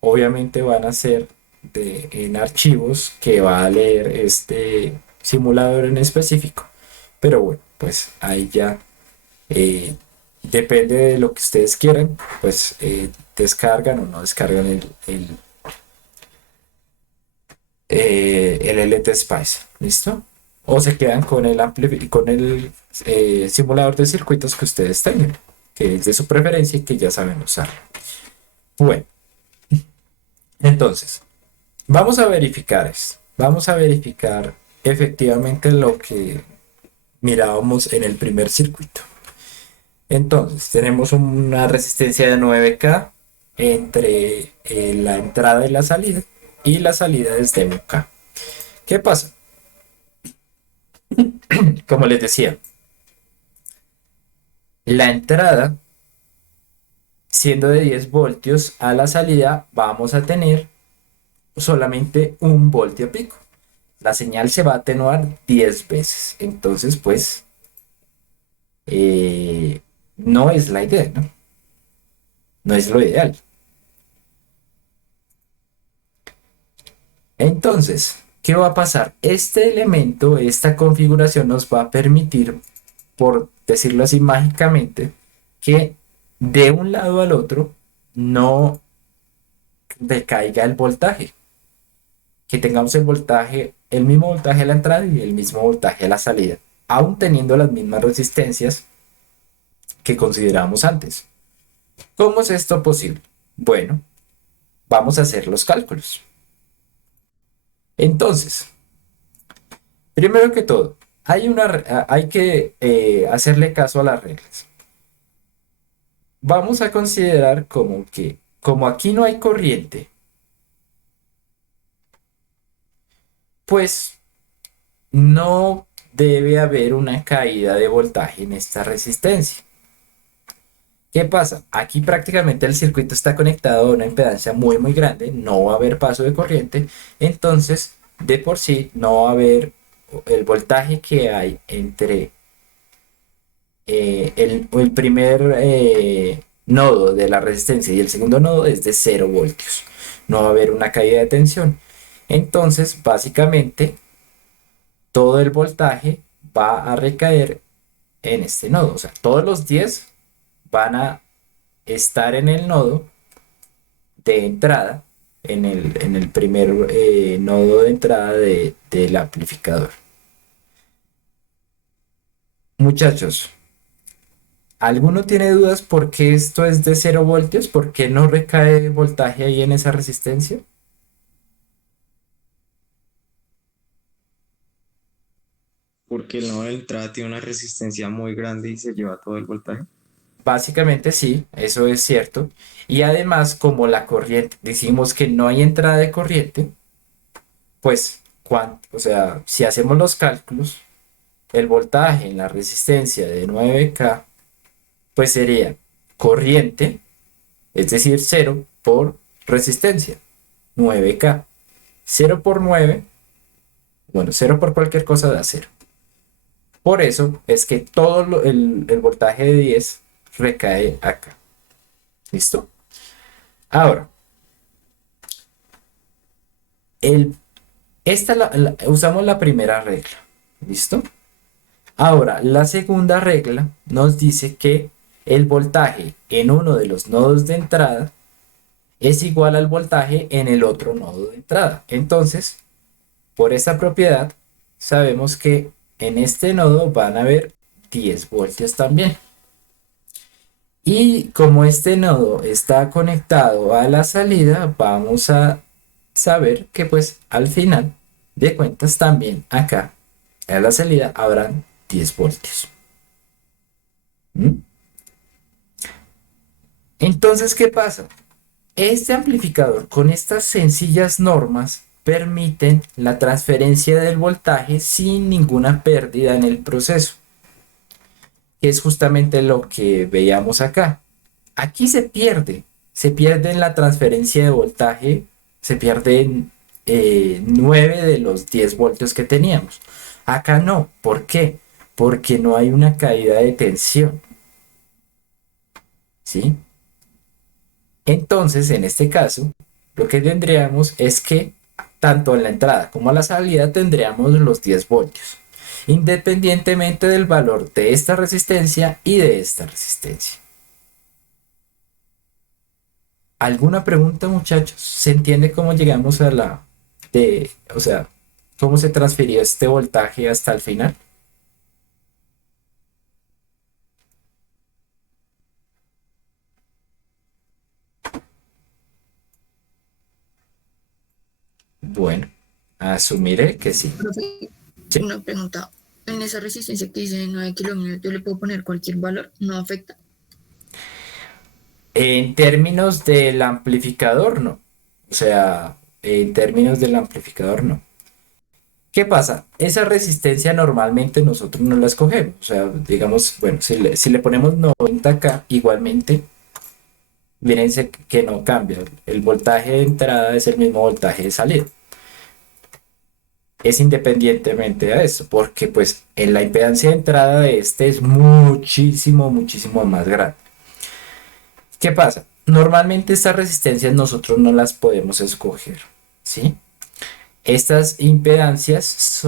Obviamente van a ser en archivos que va a leer este simulador en específico. Pero bueno, pues ahí ya eh, depende de lo que ustedes quieran, pues descargan o no descargan el LT Spice, ¿listo? O se quedan con con el simulador de circuitos que ustedes tengan, que es de su preferencia y que ya saben usar. Bueno, entonces, vamos a verificar esto. Vamos a verificar efectivamente lo que mirábamos en el primer circuito. Entonces, tenemos una resistencia de 9K entre la entrada y la salida es de 1K. ¿Qué pasa? Como les decía, la entrada, siendo de 10 voltios, a la salida vamos a tener solamente 1 voltio pico. La señal se va a atenuar 10 veces. Entonces, pues, eh, no es la idea, ¿no? No es lo ideal. Entonces, ¿qué va a pasar? Este elemento, esta configuración nos va a permitir, por decirlo así mágicamente, que de un lado al otro no decaiga el voltaje. Que tengamos el mismo voltaje a la entrada y el mismo voltaje a la salida, aún teniendo las mismas resistencias que considerábamos antes. ¿Cómo es esto posible? Bueno, vamos a hacer los cálculos. Entonces, primero que todo, hay que hacerle caso a las reglas. Vamos a considerar como que, como aquí no hay corriente, pues no debe haber una caída de voltaje en esta resistencia. ¿Qué pasa? Aquí prácticamente el circuito está conectado a una impedancia muy grande, no va a haber paso de corriente, entonces de por sí no va a haber el voltaje que hay entre el primer nodo de la resistencia y el segundo nodo es de 0 voltios. No va a haber una caída de tensión. Entonces, básicamente, todo el voltaje va a recaer en este nodo. O sea, todos los 10 van a estar en el nodo de entrada, en el primer nodo de entrada del amplificador. Muchachos, ¿alguno tiene dudas por qué esto es de 0 voltios? ¿Por qué no recae voltaje ahí en esa resistencia? Porque el nodo de entrada tiene una resistencia muy grande y se lleva todo el voltaje. Básicamente sí, eso es cierto. Y además, como la corriente, decimos que no hay entrada de corriente, pues, o sea, si hacemos los cálculos, el voltaje en la resistencia de 9K, pues sería corriente, es decir, 0 por resistencia, 9K. 0 por 9, bueno, 0 por cualquier cosa da 0. Por eso es que el voltaje de 10 recae acá. ¿Listo? Ahora, el, usamos la primera regla. ¿Listo? Ahora, la segunda regla nos dice que el voltaje en uno de los nodos de entrada es igual al voltaje en el otro nodo de entrada. Entonces, por esta propiedad, sabemos que en este nodo van a haber 10 voltios también. Y como este nodo está conectado a la salida, vamos a saber que pues al final de cuentas también acá a la salida habrán 10 voltios. ¿Mm? Entonces, ¿qué pasa? Este amplificador con estas sencillas normas permiten la transferencia del voltaje sin ninguna pérdida en el proceso, que es justamente lo que veíamos acá. Aquí se pierde en la transferencia de voltaje, se pierden 9 de los 10 voltios que teníamos. Acá no, ¿por qué? Porque no hay una caída de tensión, ¿sí? Entonces, en este caso, lo que tendríamos es que tanto en la entrada como a la salida tendríamos los 10 voltios. independientemente del valor de esta resistencia y de esta resistencia. ¿Alguna pregunta, muchachos? ¿Se entiende cómo llegamos a o sea, cómo se transfirió este voltaje hasta el final? Bueno, asumiré que sí. Profe, Sí. una pregunta. En esa resistencia que dice 9 kilómetros, yo le puedo poner cualquier valor, no afecta. En términos del amplificador, no. O sea, en términos del amplificador, no. ¿Qué pasa? Esa resistencia normalmente nosotros no la escogemos. O sea, digamos, bueno, si le ponemos 90K, igualmente, fíjense que no cambia. El voltaje de entrada es el mismo voltaje de salida. Es independientemente a eso, porque pues en la impedancia de entrada de este es muchísimo, muchísimo más grande. ¿Qué pasa? Normalmente estas resistencias nosotros no las podemos escoger, ¿sí? Estas impedancias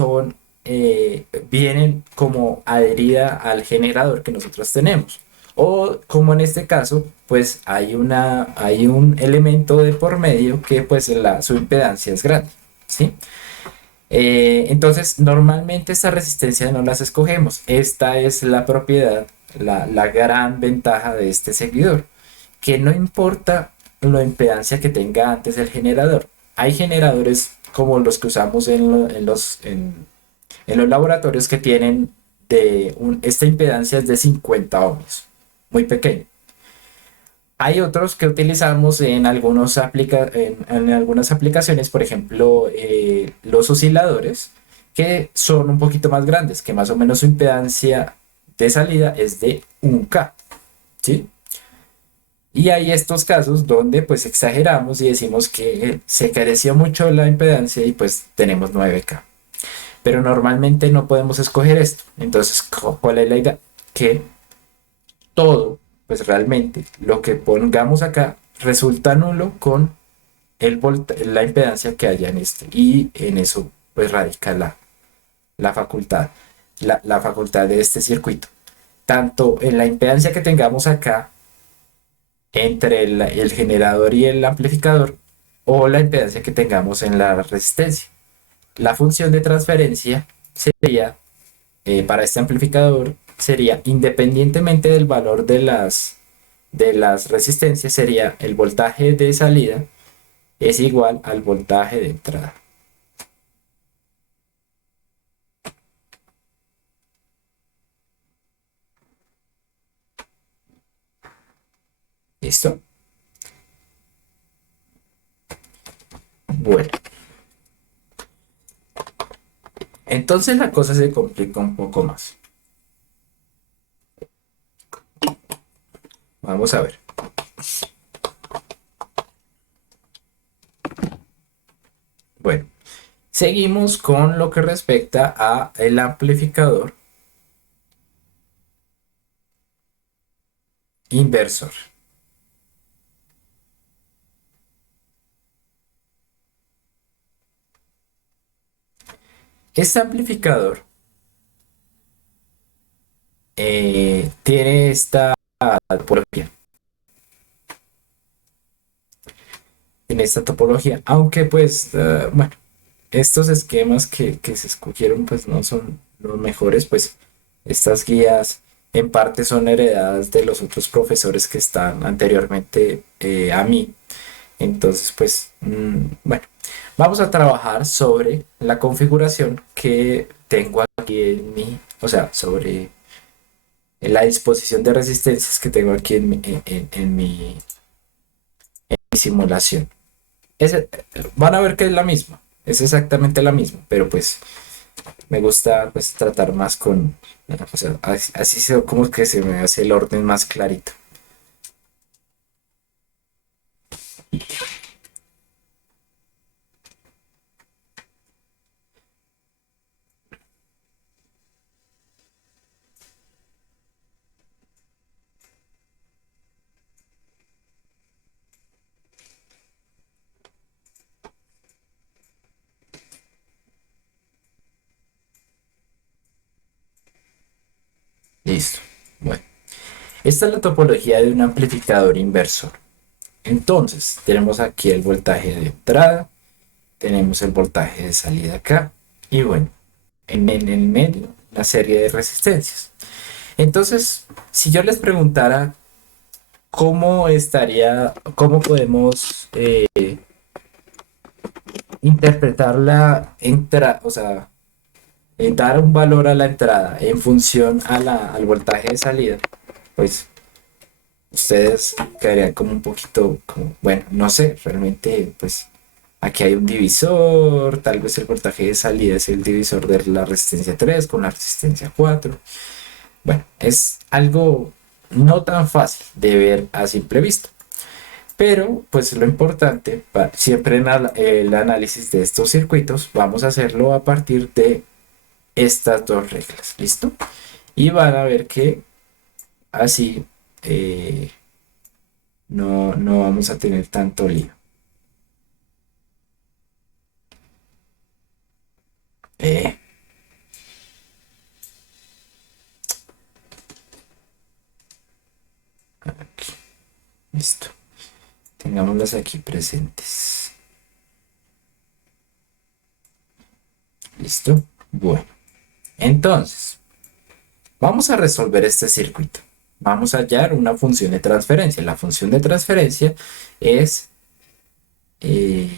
vienen como adherida al generador que nosotros tenemos. O como en este caso, pues hay un elemento de por medio que pues su impedancia es grande, ¿sí? Entonces, normalmente estas resistencias no las escogemos. Esta es la propiedad, la gran ventaja de este seguidor, que no importa la impedancia que tenga antes el generador. Hay generadores como los que usamos en los laboratorios que tienen esta impedancia es de 50 ohmios, muy pequeño. Hay otros que utilizamos en algunas aplicaciones, por ejemplo, los osciladores, que son un poquito más grandes, que más o menos su impedancia de salida es de 1K, ¿sí? Y hay estos casos donde pues exageramos y decimos que se careció mucho la impedancia y pues tenemos 9K. Pero normalmente no podemos escoger esto. Entonces, ¿cuál es la idea? Que todo, pues realmente lo que pongamos acá resulta nulo con la impedancia que haya en este. Y en eso pues radica la facultad, la facultad de este circuito. Tanto en la impedancia que tengamos acá entre el generador y el amplificador o la impedancia que tengamos en la resistencia. La función de transferencia sería, para este amplificador, sería independientemente del valor de las resistencias, sería el voltaje de salida es igual al voltaje de entrada. ¿Listo? Bueno, entonces la cosa se complica un poco más. Vamos a ver. Bueno, seguimos con lo que respecta a el amplificador inversor. Este amplificador tiene esta topología. En esta topología, aunque pues, bueno, estos esquemas que se escogieron pues no son los mejores, pues estas guías en parte son heredadas de los otros profesores que están anteriormente a mí. Entonces, pues, bueno, vamos a trabajar sobre la configuración que tengo aquí o sea, sobre la disposición de resistencias que tengo aquí en mi simulación. Van a ver que es la misma, es exactamente la misma, pero pues me gusta pues tratar más o sea, así como que se me hace el orden más clarito. Listo. Bueno, esta es la topología de un amplificador inversor. Entonces, tenemos aquí el voltaje de entrada, tenemos el voltaje de salida acá, y bueno, en el medio, una serie de resistencias. Entonces, si yo les preguntara cómo podemos interpretar la entrada, o sea, dar un valor a la entrada en función al voltaje de salida, pues ustedes quedarían como un poquito, como, bueno, no sé, realmente, pues aquí hay un divisor, tal vez el voltaje de salida es el divisor de la resistencia 3 con la resistencia 4. Bueno, es algo no tan fácil de ver a simple vista. Pero, pues lo importante, siempre en el análisis de estos circuitos, vamos a hacerlo a partir de estas dos reglas. ¿Listo? Y van a ver que así no vamos a tener tanto lío. Eh, Aquí, listo. Tengámoslas aquí presentes. ¿Listo? Bueno, entonces, vamos a resolver este circuito. Vamos a hallar una función de transferencia. La función de transferencia es, eh,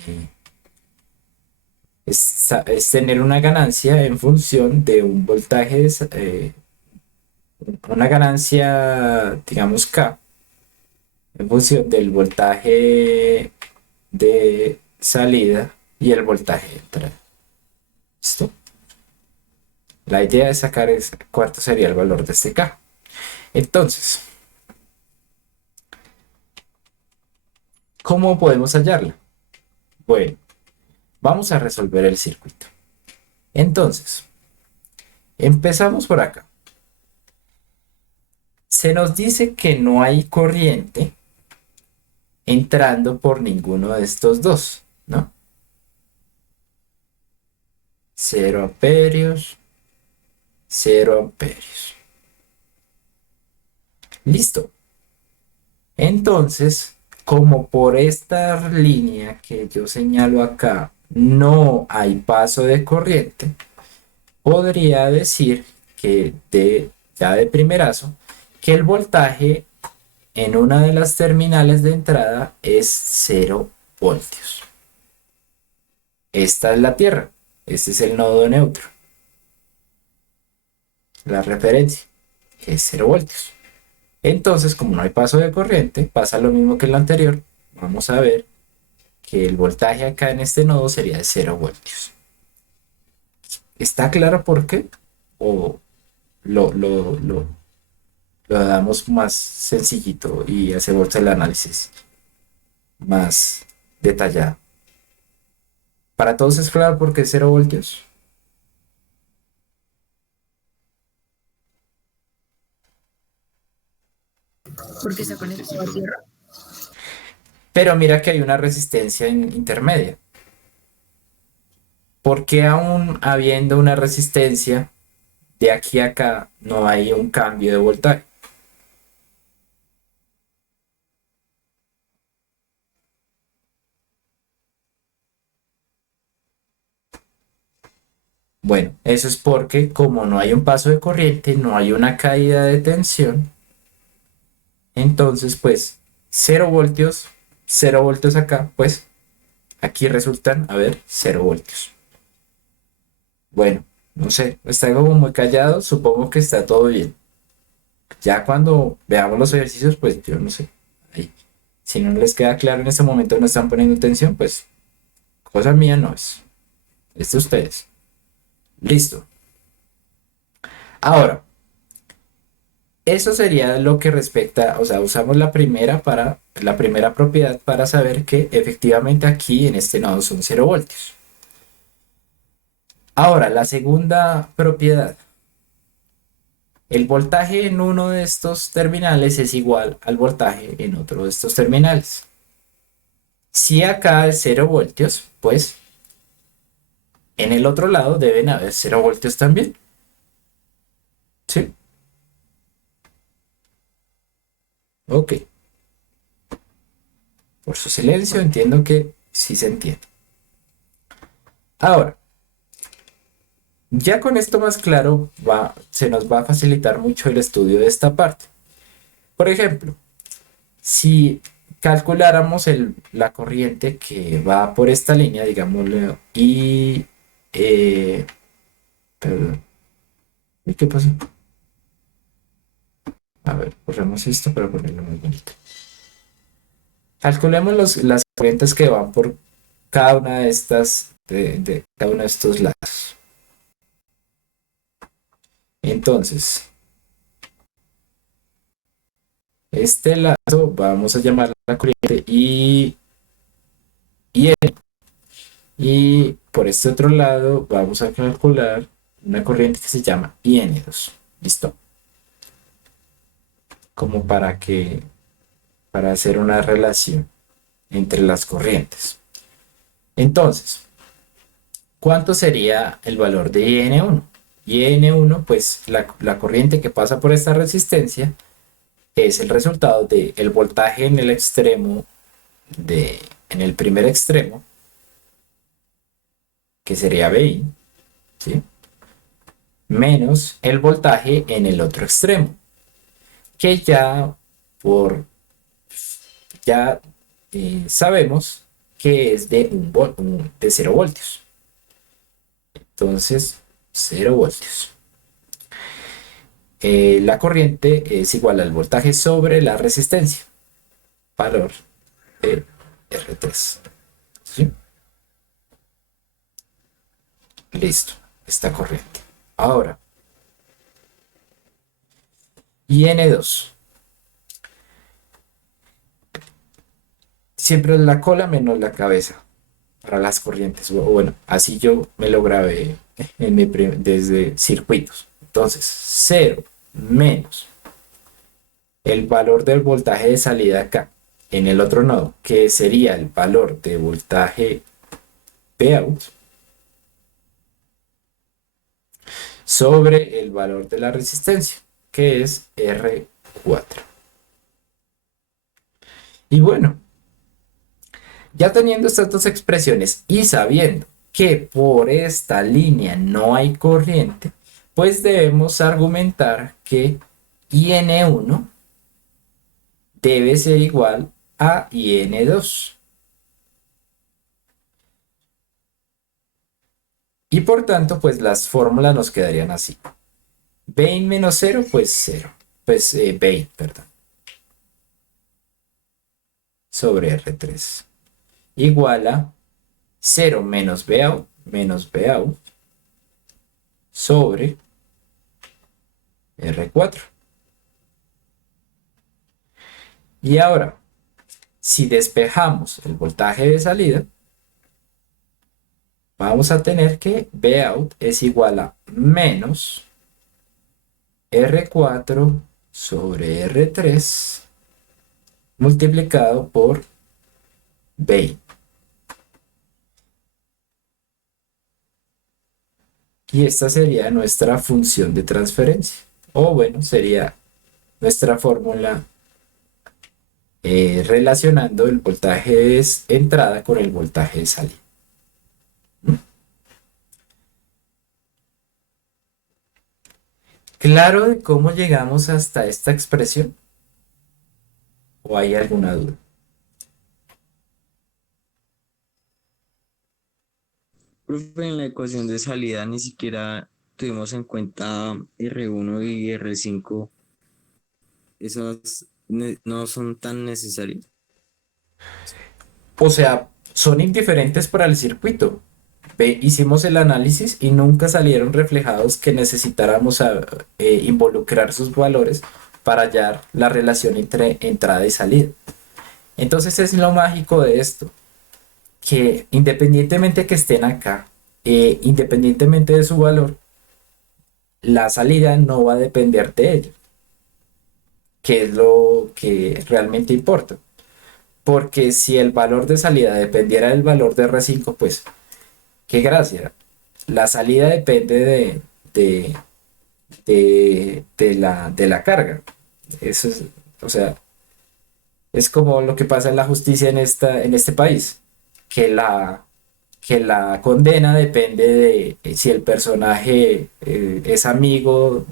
es tener una ganancia en función de un voltaje, una ganancia, digamos K, en función del voltaje de salida y el voltaje de entrada. ¿Listo? La idea es sacar cuánto sería el valor de este K. Entonces, ¿cómo podemos hallarla? Bueno, vamos a resolver el circuito. Entonces, empezamos por acá. Se nos dice que no hay corriente entrando por ninguno de estos dos, ¿no? 0 amperios, 0 amperios. Listo. Entonces, como por esta línea que yo señalo acá no hay paso de corriente, podría decir que ya de primerazo que el voltaje en una de las terminales de entrada es 0 voltios. Esta es la tierra, este es el nodo neutro, la referencia, que es 0 voltios. Entonces, como no hay paso de corriente, pasa lo mismo que en la anterior. Vamos a ver que el voltaje acá en este nodo sería de 0 voltios. ¿Está claro por qué? ¿O lo damos más sencillito y hacemos el análisis más detallado? ¿Para todos es claro por qué 0 voltios? Porque está Sí, sí, conectado a tierra. Pero mira que hay una resistencia intermedia. ¿Por qué aún habiendo una resistencia de aquí a acá no hay un cambio de voltaje? Bueno, eso es porque como no hay un paso de corriente, no hay una caída de tensión, entonces pues 0 voltios, 0 voltios acá, pues aquí resultan, a ver, 0 voltios. Bueno, no sé, está como muy callado, supongo que está todo bien. Ya cuando veamos los ejercicios, pues yo no sé. Ahí, si no les queda claro en este momento, no están poniendo atención, pues cosa mía no es. Es de ustedes. Listo. Ahora, eso sería lo que respecta, o sea, usamos la primera propiedad para saber que efectivamente aquí en este nodo son 0 voltios. Ahora, la segunda propiedad. El voltaje en uno de estos terminales es igual al voltaje en otro de estos terminales. Si acá es 0 voltios, pues en el otro lado deben haber 0 voltios también. ¿Sí? Ok, por su silencio entiendo que sí se entiende. Ahora, ya con esto más claro, se nos va a facilitar mucho el estudio de esta parte. Por ejemplo, si calculáramos la corriente que va por esta línea, digámosle, y... perdón, ¿y qué pasó? A ver, borramos esto para ponerlo muy bonito. Calculemos las corrientes que van por cada una de estas, de cada uno de estos lados. Entonces, este lazo vamos a llamarla la corriente y N. Y por este otro lado vamos a calcular una corriente que se llama IN2. ¿Listo? Como para hacer una relación entre las corrientes. Entonces, ¿cuánto sería el valor de IN1? IN1, pues la corriente que pasa por esta resistencia es el resultado del voltaje en el extremo en el primer extremo, que sería VI, ¿sí? Menos el voltaje en el otro extremo, que por ya sabemos que es de 0 voltios. Entonces, 0 voltios. La corriente es igual al voltaje sobre la resistencia, valor de R3. ¿Sí? Listo, está corriente. Ahora, IN2. Siempre es la cola menos la cabeza para las corrientes. Bueno, así yo me lo grabé desde circuitos. Entonces, 0 menos el valor del voltaje de salida acá en el otro nodo, que sería el valor de voltaje Pout, sobre el valor de la resistencia, que es R4. Y bueno, ya teniendo estas dos expresiones y sabiendo que por esta línea no hay corriente, pues debemos argumentar que IN1 debe ser igual a IN2. Y por tanto, pues las fórmulas nos quedarían así. Vein menos 0, pues 0. Pues Vein, perdón. Sobre R3. Igual a 0 menos Vout sobre R4. Y ahora, si despejamos el voltaje de salida, vamos a tener que Vout es igual a menos R4 sobre R3 multiplicado por Vein. Y esta sería nuestra función de transferencia. O bueno, sería nuestra fórmula relacionando el voltaje de entrada con el voltaje de salida. ¿Mm? ¿Claro de cómo llegamos hasta esta expresión? ¿O hay alguna duda? Profe, en la ecuación de salida ni siquiera tuvimos en cuenta R1 y R5. Esas no son tan necesarias. O sea, son indiferentes para el circuito. Hicimos el análisis y nunca salieron reflejados que necesitáramos involucrar sus valores para hallar la relación entre entrada y salida. Entonces es lo mágico de esto, que independientemente que estén acá, independientemente de su valor, la salida no va a depender de ello, que es lo que realmente importa. Porque si el valor de salida dependiera del valor de R5, pues qué gracia. La salida depende de la carga. Eso es, o sea, Es como lo que pasa en la justicia en este país, que que la condena depende de si el personaje es amigo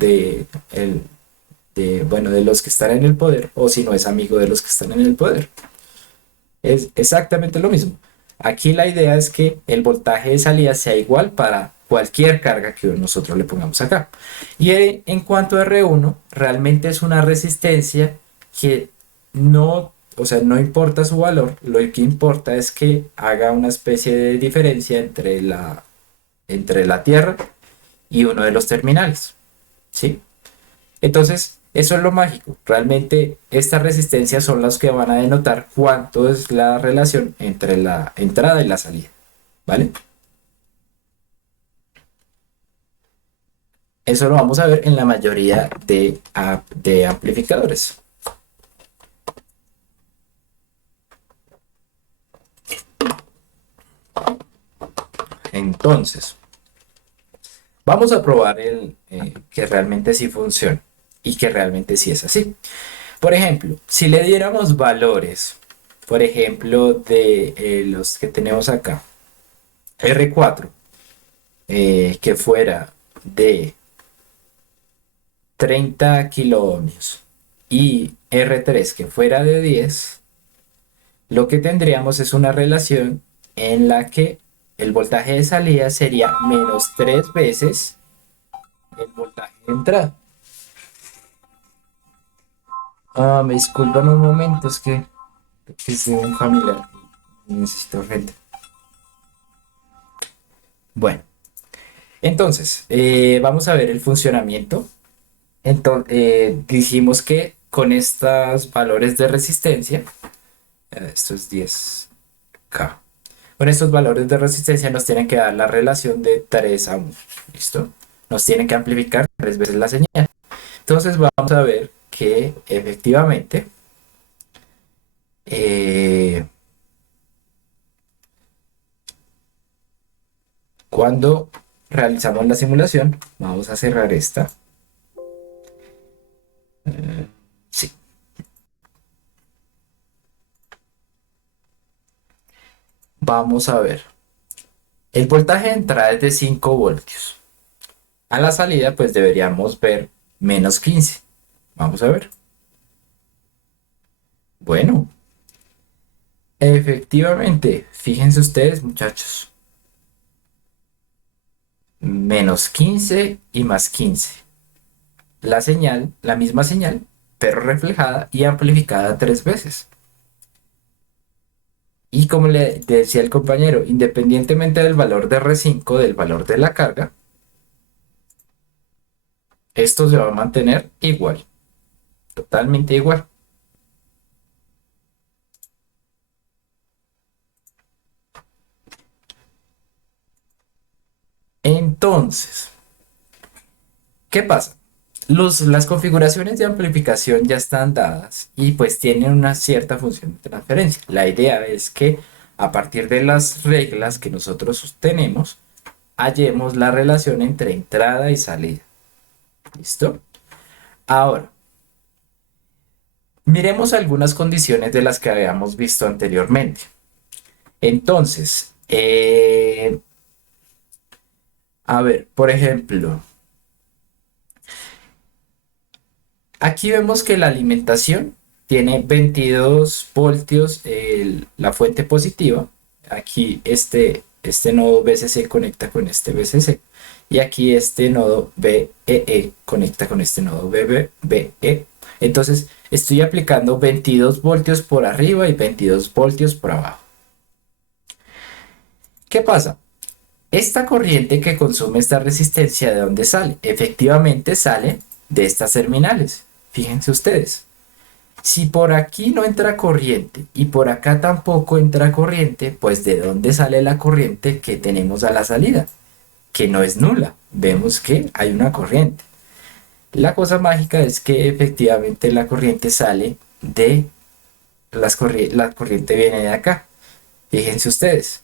bueno, de los que están en el poder o si no es amigo de los que están en el poder. Es exactamente lo mismo. Aquí la idea es que el voltaje de salida sea igual para cualquier carga que nosotros le pongamos acá. Y en cuanto a R1, realmente es una resistencia que no, o sea, no importa su valor, lo que importa es que haga una especie de diferencia entre la Tierra y uno de los terminales, ¿sí? Entonces, eso es lo mágico. Realmente estas resistencias son las que van a denotar cuánto es la relación entre la entrada y la salida, ¿vale? Eso lo vamos a ver en la mayoría de amplificadores. Entonces, vamos a probar que realmente sí funciona y que realmente sí es así. Por ejemplo, si le diéramos valores, por ejemplo, de los que tenemos acá, R4, que fuera de 30 kiloohmios y R3 que fuera de 10, lo que tendríamos es una relación en la que el voltaje de salida sería menos 3 veces el voltaje de entrada. Me disculpan un momento, es que es de un familiar y necesito gente. Bueno, entonces, vamos a ver el funcionamiento. Entonces, dijimos que con estos valores de resistencia, esto es 10K. Con estos valores de resistencia nos tienen que dar la relación de 3 a 1. ¿Listo? Nos tienen que amplificar 3 veces la señal. Entonces vamos a ver que efectivamente eh, cuando realizamos la simulación, vamos a cerrar esta. Sí. Vamos a ver. El voltaje de entrada es de 5 voltios. A la salida, pues deberíamos ver menos 15. Vamos a ver. Bueno, efectivamente, fíjense ustedes, muchachos. Menos 15 y más 15. La señal, la misma señal, pero reflejada y amplificada 3 veces. Y como le decía el compañero, independientemente del valor de R5, del valor de la carga, esto se va a mantener igual, totalmente igual. Entonces, ¿qué pasa? Las configuraciones de amplificación ya están dadas y pues tienen una cierta función de transferencia. La idea es que a partir de las reglas que nosotros tenemos, hallemos la relación entre entrada y salida. ¿Listo? Ahora, miremos algunas condiciones de las que habíamos visto anteriormente. Entonces, a ver, por ejemplo, aquí vemos que la alimentación tiene 22 voltios, la fuente positiva. Aquí este nodo VCC conecta con este VCC. Y aquí este nodo BEE conecta con este nodo BE. Entonces estoy aplicando 22 voltios por arriba y 22 voltios por abajo. ¿Qué pasa? Esta corriente que consume esta resistencia, ¿de dónde sale? Efectivamente sale de estas terminales. Fíjense ustedes. Si por aquí no entra corriente y por acá tampoco entra corriente, pues ¿de dónde sale la corriente que tenemos a la salida? Que no es nula. Vemos que hay una corriente. La cosa mágica es que efectivamente la corriente sale de la corriente viene de acá. Fíjense ustedes.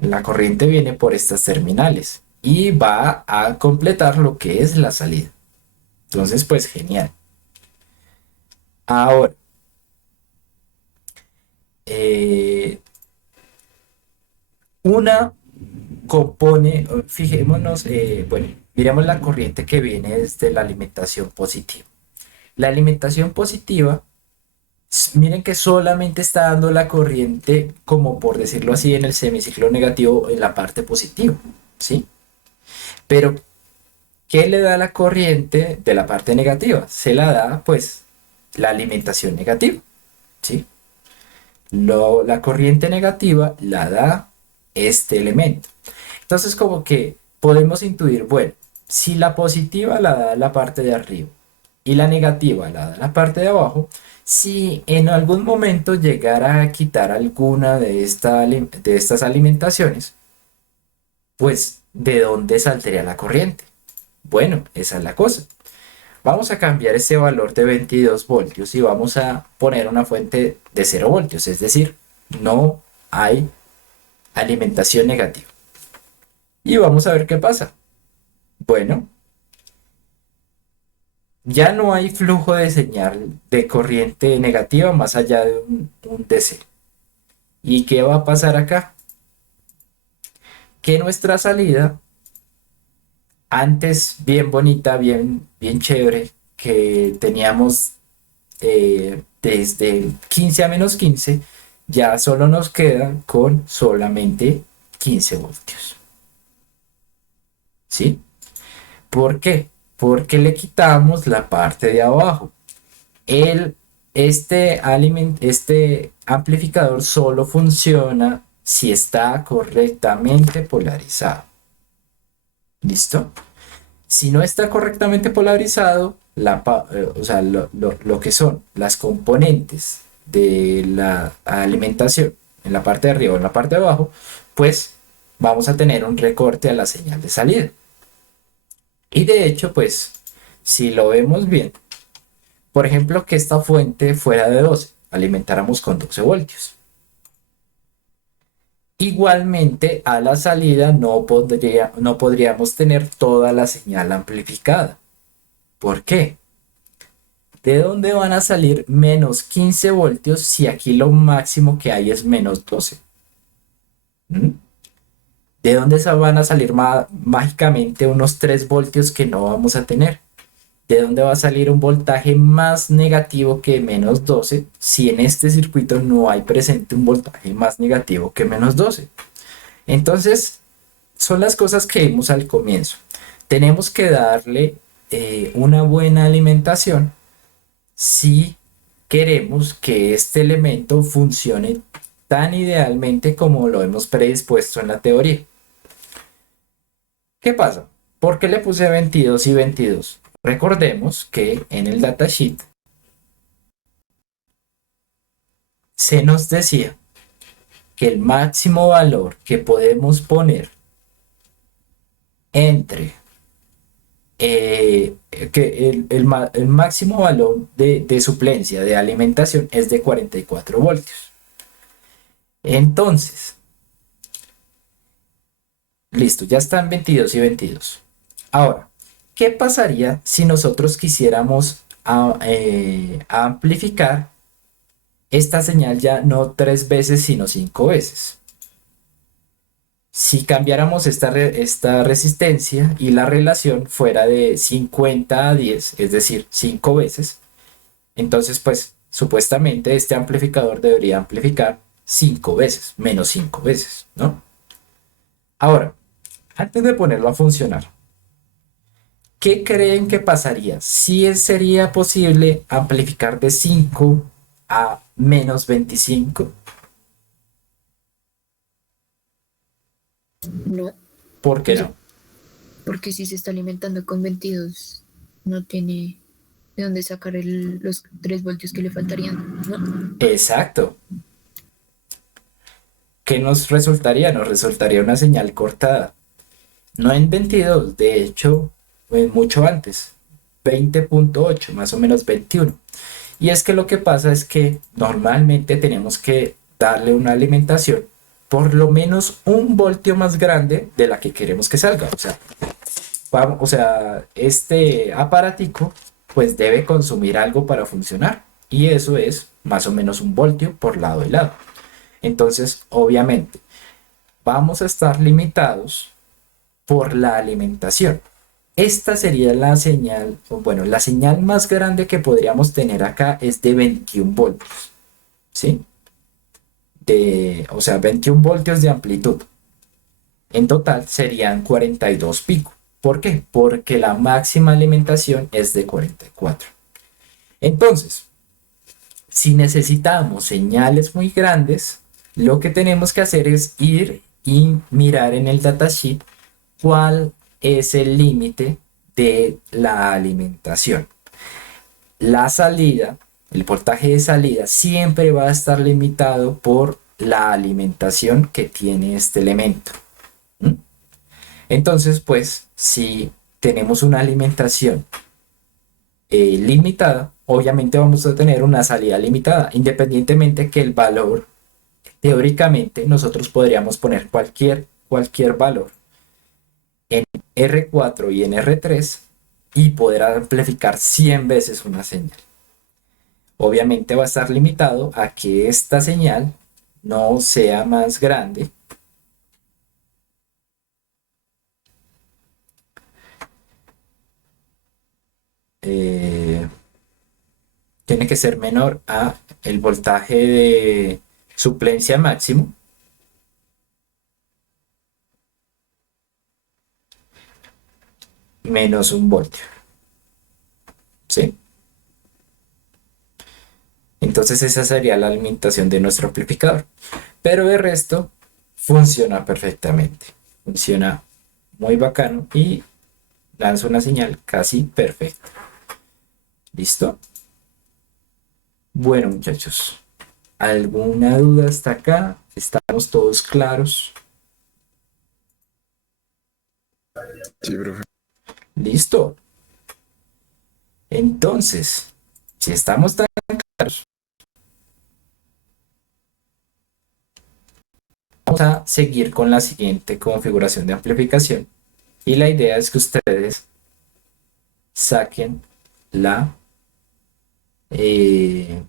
La corriente viene por estas terminales y va a completar lo que es la salida. Entonces, pues genial. Ahora, eh, una compone, fijémonos, bueno, miremos la corriente que viene desde la alimentación positiva. La alimentación positiva, miren que solamente está dando la corriente, como por decirlo así, en el semiciclo negativo, en la parte positiva, ¿sí? Pero, ¿qué le da la corriente de la parte negativa? Se la da, pues, la alimentación negativa, ¿sí? La corriente negativa la da este elemento. Entonces, como que podemos intuir, bueno, si la positiva la da la parte de arriba y la negativa la da la parte de abajo, si en algún momento llegara a quitar alguna de estas alimentaciones, pues ¿de dónde saldría la corriente? Bueno, esa es la cosa. Vamos a cambiar ese valor de 22 voltios y vamos a poner una fuente de 0 voltios, es decir, no hay alimentación negativa. Y vamos a ver qué pasa. Bueno, ya no hay flujo de señal de corriente negativa más allá de un DC. ¿Y qué va a pasar acá? Que nuestra salida, antes bien bonita, bien chévere, que teníamos desde 15 a -15, ya solo nos queda con solamente 15 voltios. ¿Sí? ¿Por qué? Porque le quitamos la parte de abajo. Este amplificador solo funciona si está correctamente polarizado. ¿Listo? Si no está correctamente polarizado, o sea, lo que son las componentes de la alimentación en la parte de arriba o en la parte de abajo, pues vamos a tener un recorte a la señal de salida. Y de hecho, pues, si lo vemos bien, por ejemplo, que esta fuente fuera de 12, alimentáramos con 12 voltios. Igualmente, a la salida no podríamos tener toda la señal amplificada. ¿Por qué? ¿De dónde van a salir menos 15 voltios si aquí lo máximo que hay es menos 12? ¿Mm? ¿De dónde van a salir mágicamente unos 3 voltios que no vamos a tener? ¿De dónde va a salir un voltaje más negativo que menos 12 si en este circuito no hay presente un voltaje más negativo que menos 12? Entonces, son las cosas que vimos al comienzo. Tenemos que darle una buena alimentación si queremos que este elemento funcione tan idealmente como lo hemos predispuesto en la teoría. ¿Qué pasa? ¿Por qué le puse 22 y 22? Recordemos que en el datasheet se nos decía que el máximo valor que podemos poner entre que el máximo valor de suplencia de alimentación es de 44 voltios. Entonces, listo, ya están 22 y 22. Ahora, ¿qué pasaría si nosotros quisiéramos amplificar esta señal ya no 3 veces, sino 5 veces? Si cambiáramos esta resistencia y la relación fuera de 50 a 10, es decir, 5 veces, entonces pues supuestamente este amplificador debería amplificar 5 veces, menos 5 veces, ¿no? Ahora, antes de ponerlo a funcionar, ¿qué creen que pasaría si sería posible amplificar de 5 a menos 25? No, ¿Por qué no? porque si se está alimentando con 22, no tiene de dónde sacar los 3 voltios que le faltarían, ¿no? Exacto. ¿Qué nos resultaría? Nos resultaría una señal cortada. No en 22, de hecho, mucho antes. 20.8, más o menos 21. Y es que lo que pasa es que normalmente tenemos que darle una alimentación por lo menos 1 voltio más grande de la que queremos que salga. O sea, este aparatico pues debe consumir algo para funcionar. y eso es más o menos 1 voltio por lado y lado. Entonces, obviamente, vamos a estar limitados por la alimentación. Esta sería la señal, o bueno, la señal más grande que podríamos tener acá es de 21 voltios, ¿sí? O sea, 21 voltios de amplitud. En total serían 42 pico. ¿Por qué? Porque la máxima alimentación es de 44. Entonces, si necesitamos señales muy grandes, lo que tenemos que hacer es ir y mirar en el datasheet cuál es el límite de la alimentación. La salida, el voltaje de salida siempre va a estar limitado por la alimentación que tiene este elemento. ¿Mm? Entonces, pues, si tenemos una alimentación limitada, obviamente vamos a tener una salida limitada, independientemente que el valor, teóricamente, nosotros podríamos poner cualquier valor en R4 y en R3 y poder amplificar 100 veces una señal. Obviamente va a estar limitado a que esta señal no sea más grande eh, tiene que ser menor a el voltaje de suplencia máximo menos 1 voltio, ¿sí? Entonces esa sería la alimentación de nuestro amplificador. Pero de resto funciona perfectamente. Funciona muy bacano y lanza una señal casi perfecta. ¿Listo? Bueno, muchachos, ¿alguna duda hasta acá? ¿Estamos todos claros? Sí, profe. ¿Listo? Entonces, si estamos tan claros, vamos a seguir con la siguiente configuración de amplificación. Y la idea es que ustedes saquen la, eh,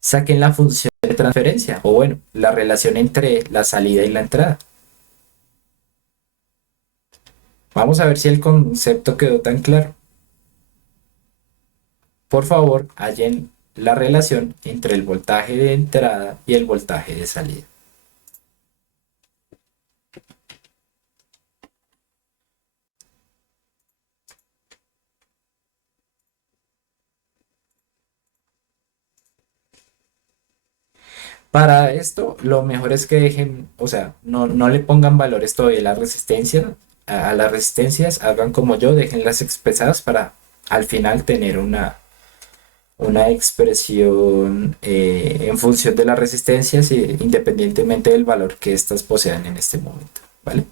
saquen la función de transferencia, o bueno, la relación entre la salida y la entrada. Vamos a ver si el concepto quedó tan claro. Por favor, hallen la relación entre el voltaje de entrada y el voltaje de salida. Para esto, lo mejor es que dejen, o sea, no le pongan valores todavía a la resistencia, a las resistencias, hagan como yo, déjenlas expresadas para al final tener una expresión en función de las resistencias independientemente del valor que éstas posean en este momento, ¿vale?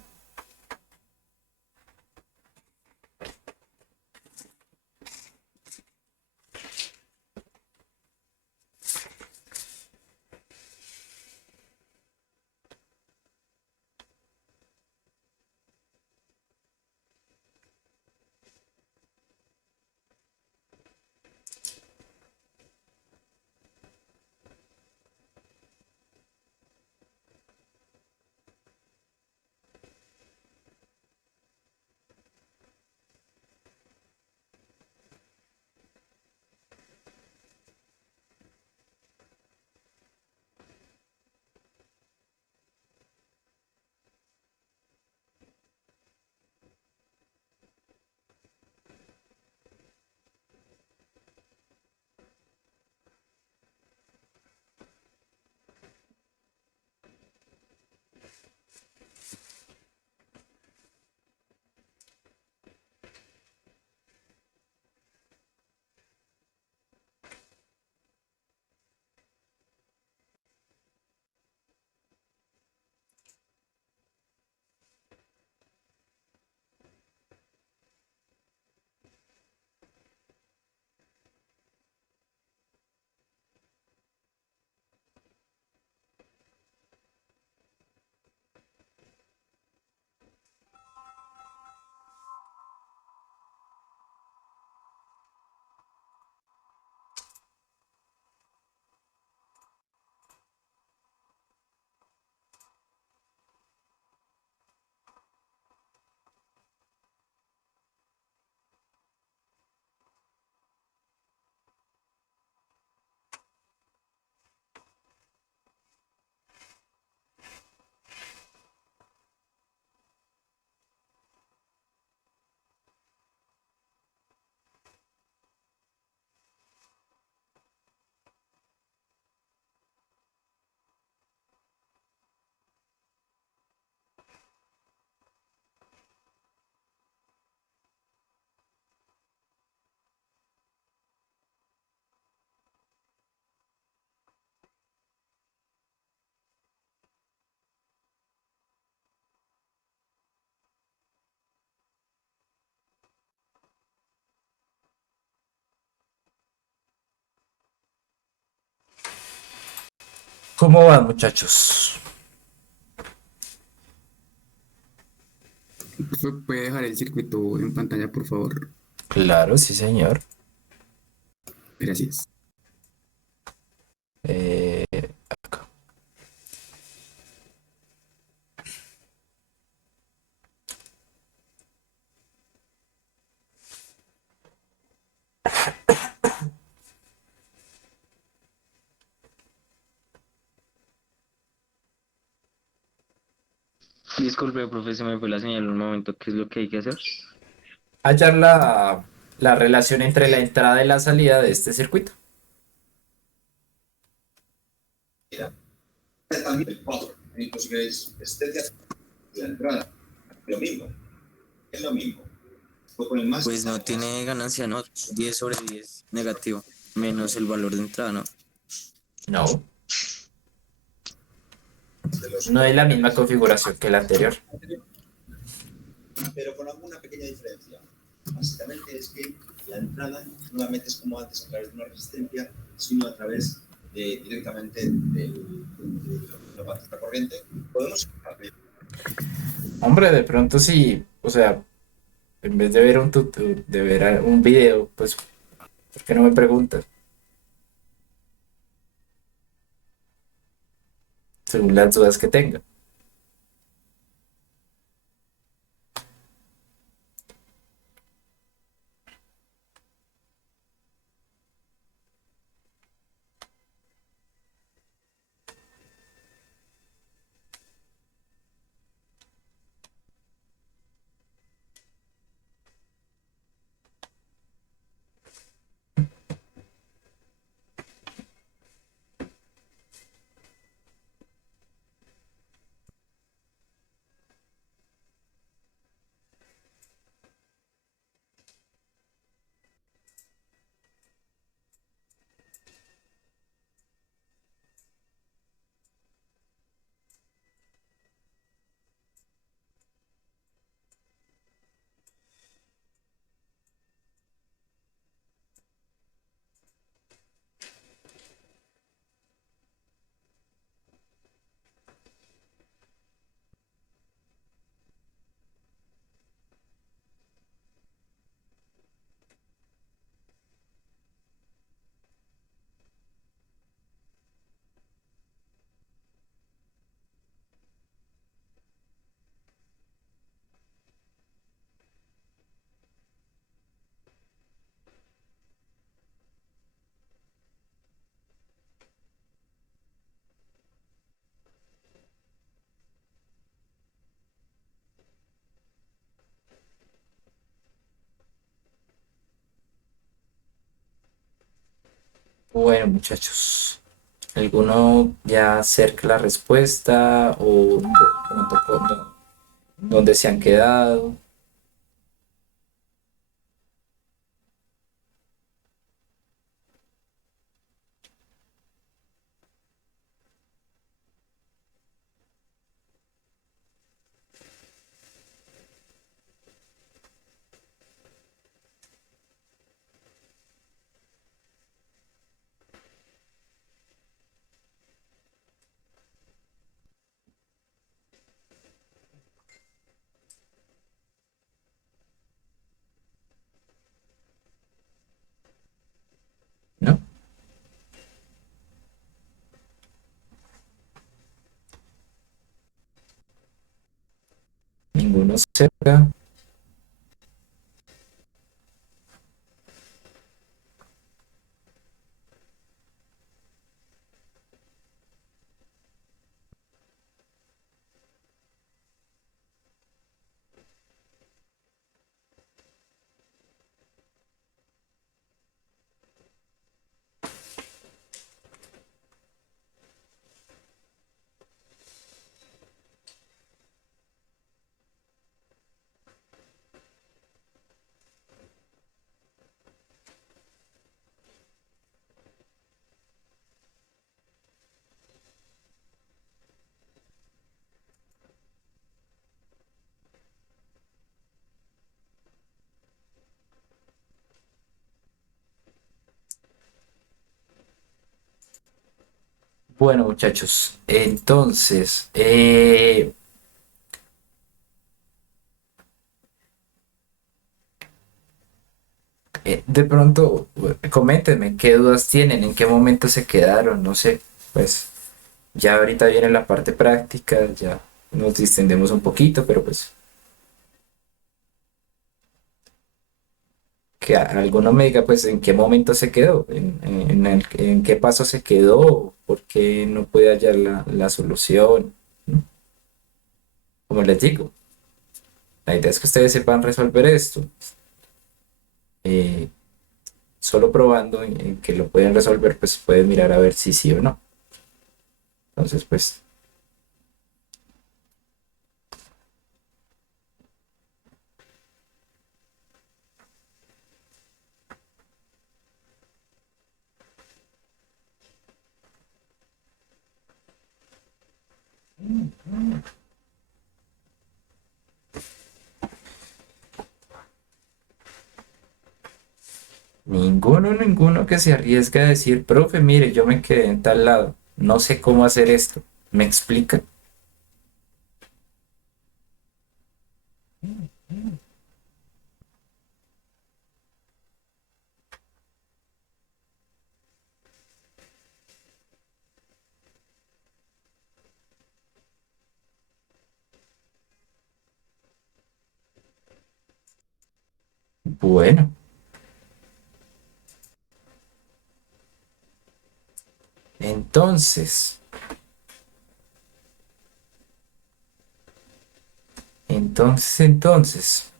¿Cómo van, muchachos? ¿Puede dejar el circuito en pantalla, por favor? Claro, sí, señor. Gracias. Eh, Disculpe, profe, se me fue la señal en un momento. ¿Qué es lo que hay que hacer? hallar la relación entre la entrada y la salida de este circuito. También el 4, inclusive es desde la entrada, lo mismo, es lo mismo. Lo ponen más. Pues no tiene ganancia, ¿no? 10/10 negativo, menos el valor de entrada, ¿no? No, De los no es la misma configuración que la anterior. pero con alguna pequeña diferencia. Básicamente es que la entrada nuevamente es como antes a través de una resistencia, sino a través de directamente de la batería corriente. Podemos Hombre, de pronto sí, o sea, en vez de ver de ver un video, pues, ¿por qué no me preguntas? Según las dudas que tenga. Bueno, muchachos, ¿alguno ya cerca la respuesta o de pronto dónde se han quedado? ¿No? Ninguno cerca. Bueno, muchachos, entonces, de pronto, coméntenme qué dudas tienen, en qué momento se quedaron, no sé, pues ya ahorita viene la parte práctica, ya nos distendemos un poquito, pero pues que alguno me diga pues en qué momento se quedó, en qué paso se quedó, por qué no puede hallar la solución, ¿no? Como les digo, la idea es que ustedes sepan resolver esto. eh, Solo probando en que lo pueden resolver, pues pueden mirar a ver si sí o no. Entonces, pues, ninguno que se arriesgue a decir, profe, mire, yo me quedé en tal lado, no sé cómo hacer esto, ¿me explica? Bueno, entonces, entonces,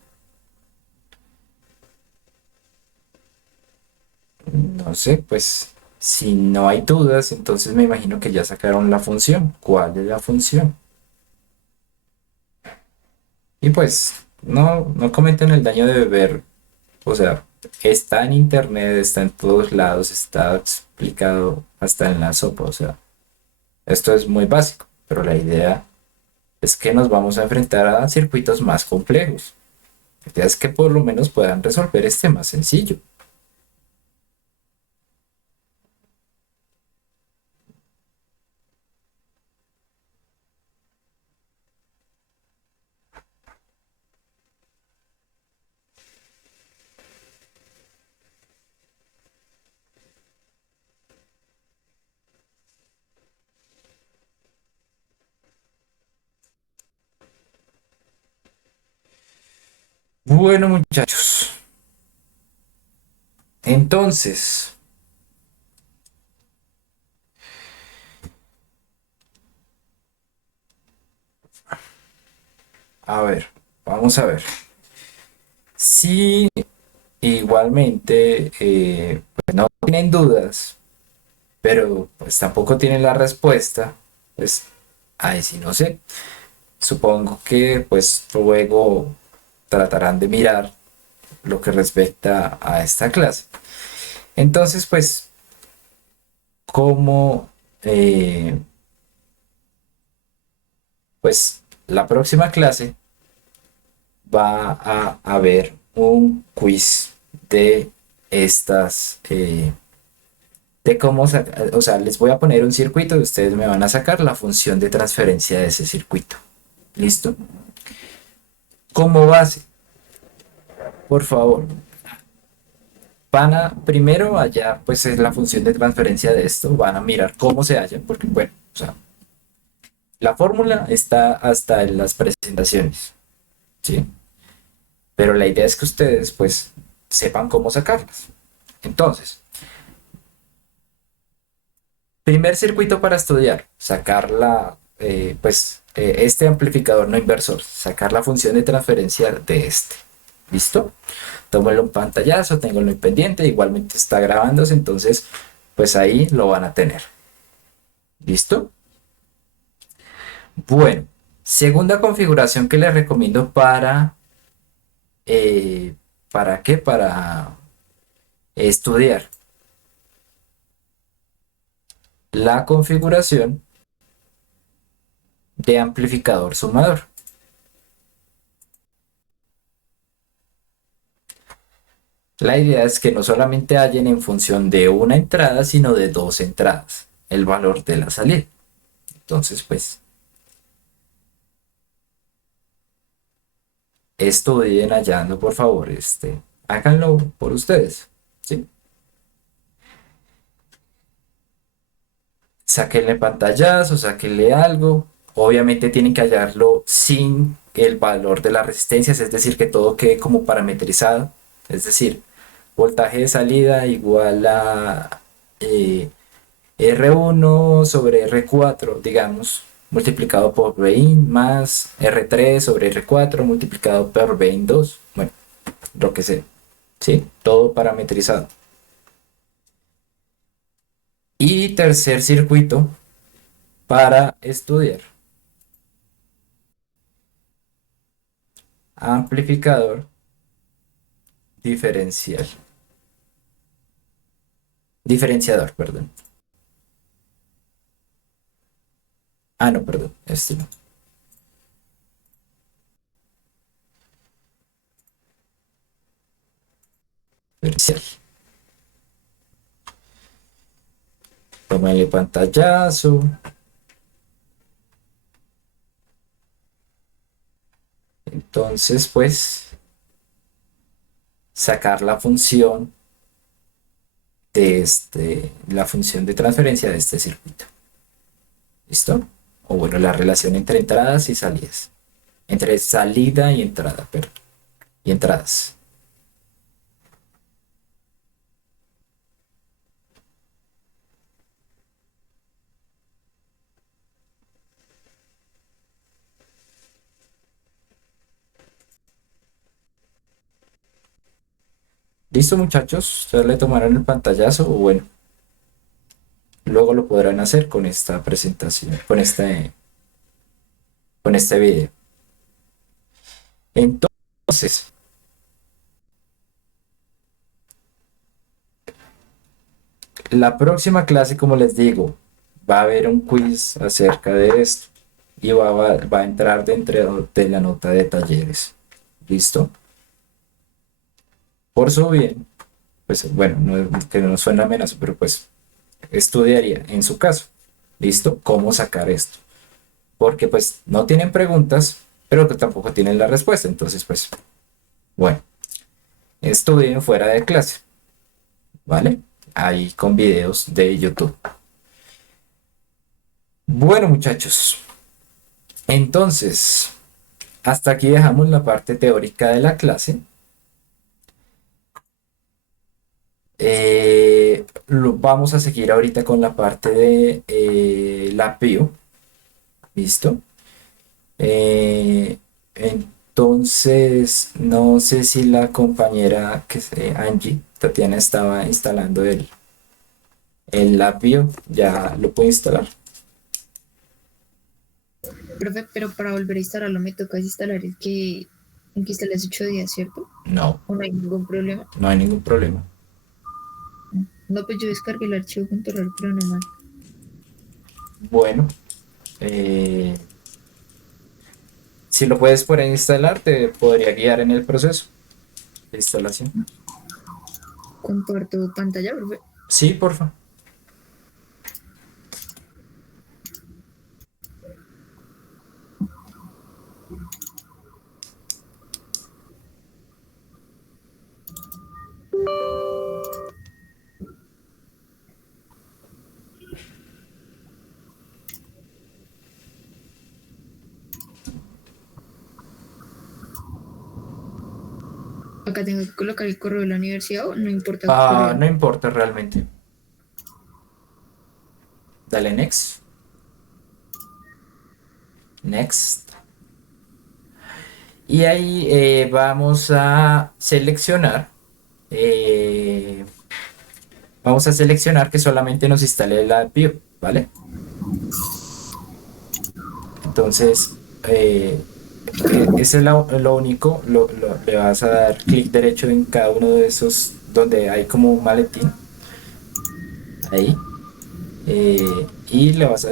no sé, pues, si no hay dudas, entonces me imagino que ya sacaron la función. ¿Cuál es la función? Y pues, no cometen el daño de ver. O sea, está en internet, está en todos lados, está explicado hasta en la sopa. O sea, esto es muy básico, pero la idea es que nos vamos a enfrentar a circuitos más complejos. La idea es que por lo menos puedan resolver este más sencillo. Bueno, muchachos, entonces, a ver, vamos a ver. Si igualmente pues no tienen dudas, pero pues tampoco tienen la respuesta, pues ahí sí no sé. Supongo que pues luego tratarán de mirar lo que respecta a esta clase. Entonces, pues, como pues la próxima clase va a haber un quiz de estas, de cómo sacar, o sea, les voy a poner un circuito y ustedes me van a sacar la función de transferencia de ese circuito. ¿Listo? Como base, por favor, van a, primero allá, pues es la función de transferencia de esto, van a mirar cómo se halla, porque bueno, o sea, la fórmula está hasta en las presentaciones, ¿sí? Pero la idea es que ustedes, pues, sepan cómo sacarlas. Entonces, primer circuito para estudiar, sacar la, este amplificador no inversor, sacar la función de transferencia de este. ¿Listo? Tómenlo un pantallazo, tenganlo en pendiente, igualmente está grabándose, entonces, pues ahí lo van a tener. ¿Listo? Bueno, segunda configuración que les recomiendo ¿para qué? Para estudiar la configuración de amplificador sumador. La idea es que no solamente hallen en función de una entrada, sino de dos entradas. el valor de la salida. Entonces, pues, estudien hallando, por favor, háganlo por ustedes, ¿sí? Sáquenle pantallazo, sáquenle algo. Obviamente tienen que hallarlo sin el valor de las resistencias, es decir, que todo quede como parametrizado. Es decir, voltaje de salida igual a R1 sobre R4, digamos, multiplicado por Vin más R3 sobre R4 multiplicado por Vin 2. Bueno, lo que sea. ¿Sí? Todo parametrizado. Y tercer circuito para estudiar. Amplificador diferencial. Diferenciador, perdón. Ah, no, perdón. Este no. Diferencial. Tómale pantallazo. Entonces, pues, sacar la función de la función de transferencia de este circuito. ¿Listo? O bueno, la relación entre entradas y salidas. Entre salida y entrada, perdón. Y entradas. ¿Listo, muchachos? ¿Ustedes le tomaron el pantallazo? O bueno, luego lo podrán hacer con esta presentación, con este video. Entonces, la próxima clase, como les digo, va a haber un quiz acerca de esto y va a entrar dentro de la nota de talleres. ¿Listo? Por su bien, pues bueno, que no suena amenaza, pero pues estudiaría en su caso. ¿Listo? ¿Cómo sacar esto? Porque pues no tienen preguntas, pero que tampoco tienen la respuesta. Entonces, pues, bueno, estudien fuera de clase, ¿vale? Ahí con videos de YouTube. Bueno, muchachos, entonces, hasta aquí dejamos la parte teórica de la clase. Vamos a seguir ahorita con la parte de la PIO. ¿Listo? Entonces, no sé si la compañera Angie, Tatiana, estaba instalando el Lapio. ¿Ya lo puede instalar? Profe, pero para volver a instalarlo me toca instalar el que instalé hace 8 días, ¿cierto? No, ¿O no hay ningún problema? no hay ningún problema. No, pues yo descargué el archivo controlar, pero no mal. Bueno, si lo puedes poner a instalar, te podría guiar en el proceso de instalación. Comparto pantalla, profe. Sí, porfa. Acá tengo que colocar el correo de la universidad o no importa el Ah, correo. no importa realmente. Dale next. Next. Y ahí vamos a seleccionar. Vamos a seleccionar que solamente nos instale la view, ¿vale? Entonces, ese es lo único. Le vas a dar clic derecho en cada uno de esos donde hay como un maletín. Ahí. Y le vas a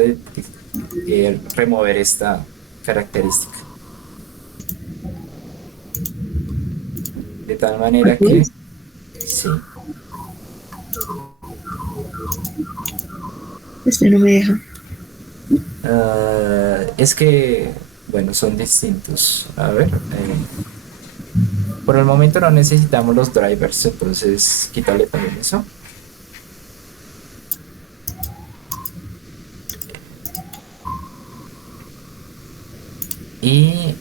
remover esta característica. De tal manera que, sí. Este no me deja. Es que, bueno, son distintos. A ver, por el momento no necesitamos los drivers, entonces quítale también eso. Y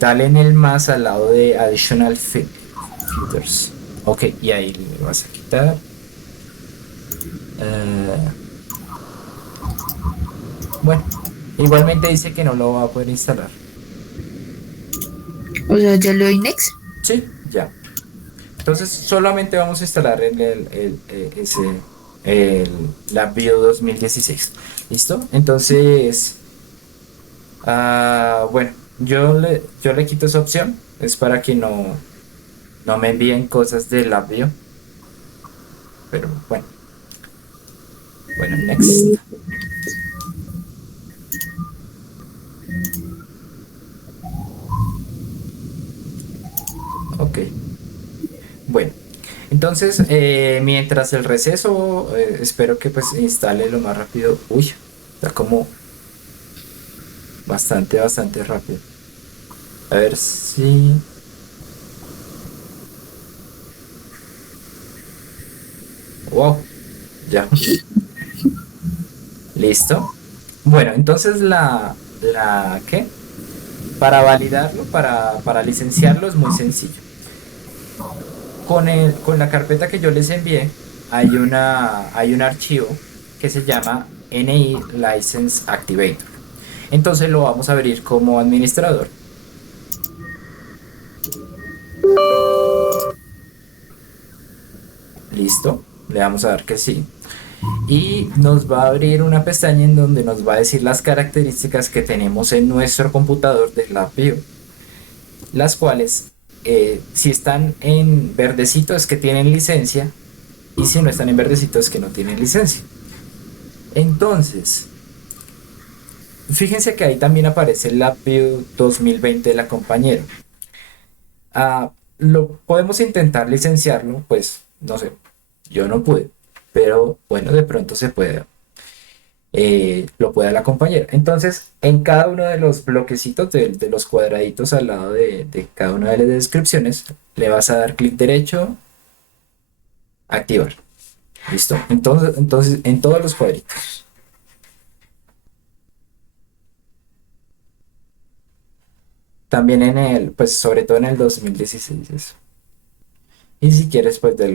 dale en el más al lado de Additional Filters. Ok, y ahí le vas a quitar. Bueno, igualmente dice que no lo va a poder instalar. O sea, ya le doy next. Sí, ya. Entonces solamente vamos a instalar la BIO 2016. ¿Listo? Entonces, bueno, yo le quito esa opción. Es para que no me envíen cosas de la BIO. Pero bueno. Bueno, next. Ok. Bueno. Entonces, mientras el receso, espero que pues instale lo más rápido. Uy, está como bastante rápido. A ver si... Wow, ya. Listo. Bueno, entonces ¿qué? Para validarlo, para licenciarlo es muy sencillo. Con la carpeta que yo les envié, hay un archivo que se llama NI License Activator. Entonces lo vamos a abrir como administrador. Listo. Le vamos a dar que sí. Y nos va a abrir una pestaña en donde nos va a decir las características que tenemos en nuestro computador de la BIO. Las cuales, si están en verdecito es que tienen licencia. Y si no están en verdecito es que no tienen licencia. Entonces, fíjense que ahí también aparece la BIO 2020 de la compañera. Lo podemos intentar licenciarlo, pues no sé, yo no pude, pero bueno, de pronto se puede, lo puede la compañera. Entonces, en cada uno de los bloquecitos de los cuadraditos al lado de cada una de las descripciones, le vas a dar clic derecho, activar. Listo. Entonces en todos los cuadritos. También pues sobre todo en el 2016 eso. Y si quieres, pues de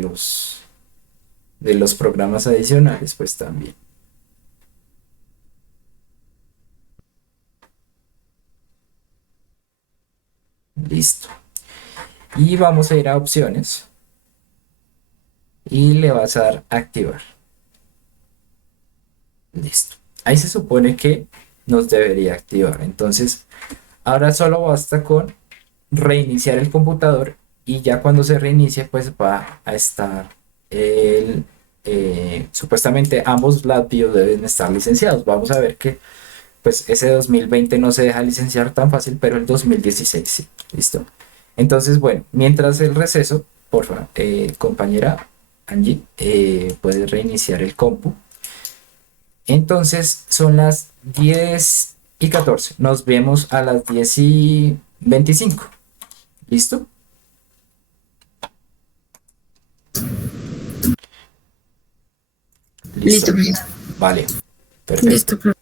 los programas adicionales, pues también. Listo. Y vamos a ir a opciones. Y le vas a dar activar. Listo. Ahí se supone que nos debería activar. Entonces, ahora solo basta con reiniciar el computador y ya cuando se reinicie, pues va a estar supuestamente ambos BIOS deben estar licenciados. Vamos a ver que pues ese 2020 no se deja licenciar tan fácil, pero el 2016 sí. ¿Listo? Entonces, bueno, mientras el receso, por favor, compañera Angie, puede reiniciar el compu. Entonces, son las 10:14. Nos vemos a las 10:25. ¿Listo? Listo, Listo. profe. Vale. Perfecto. Listo, profe.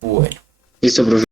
Bueno. Listo, profe.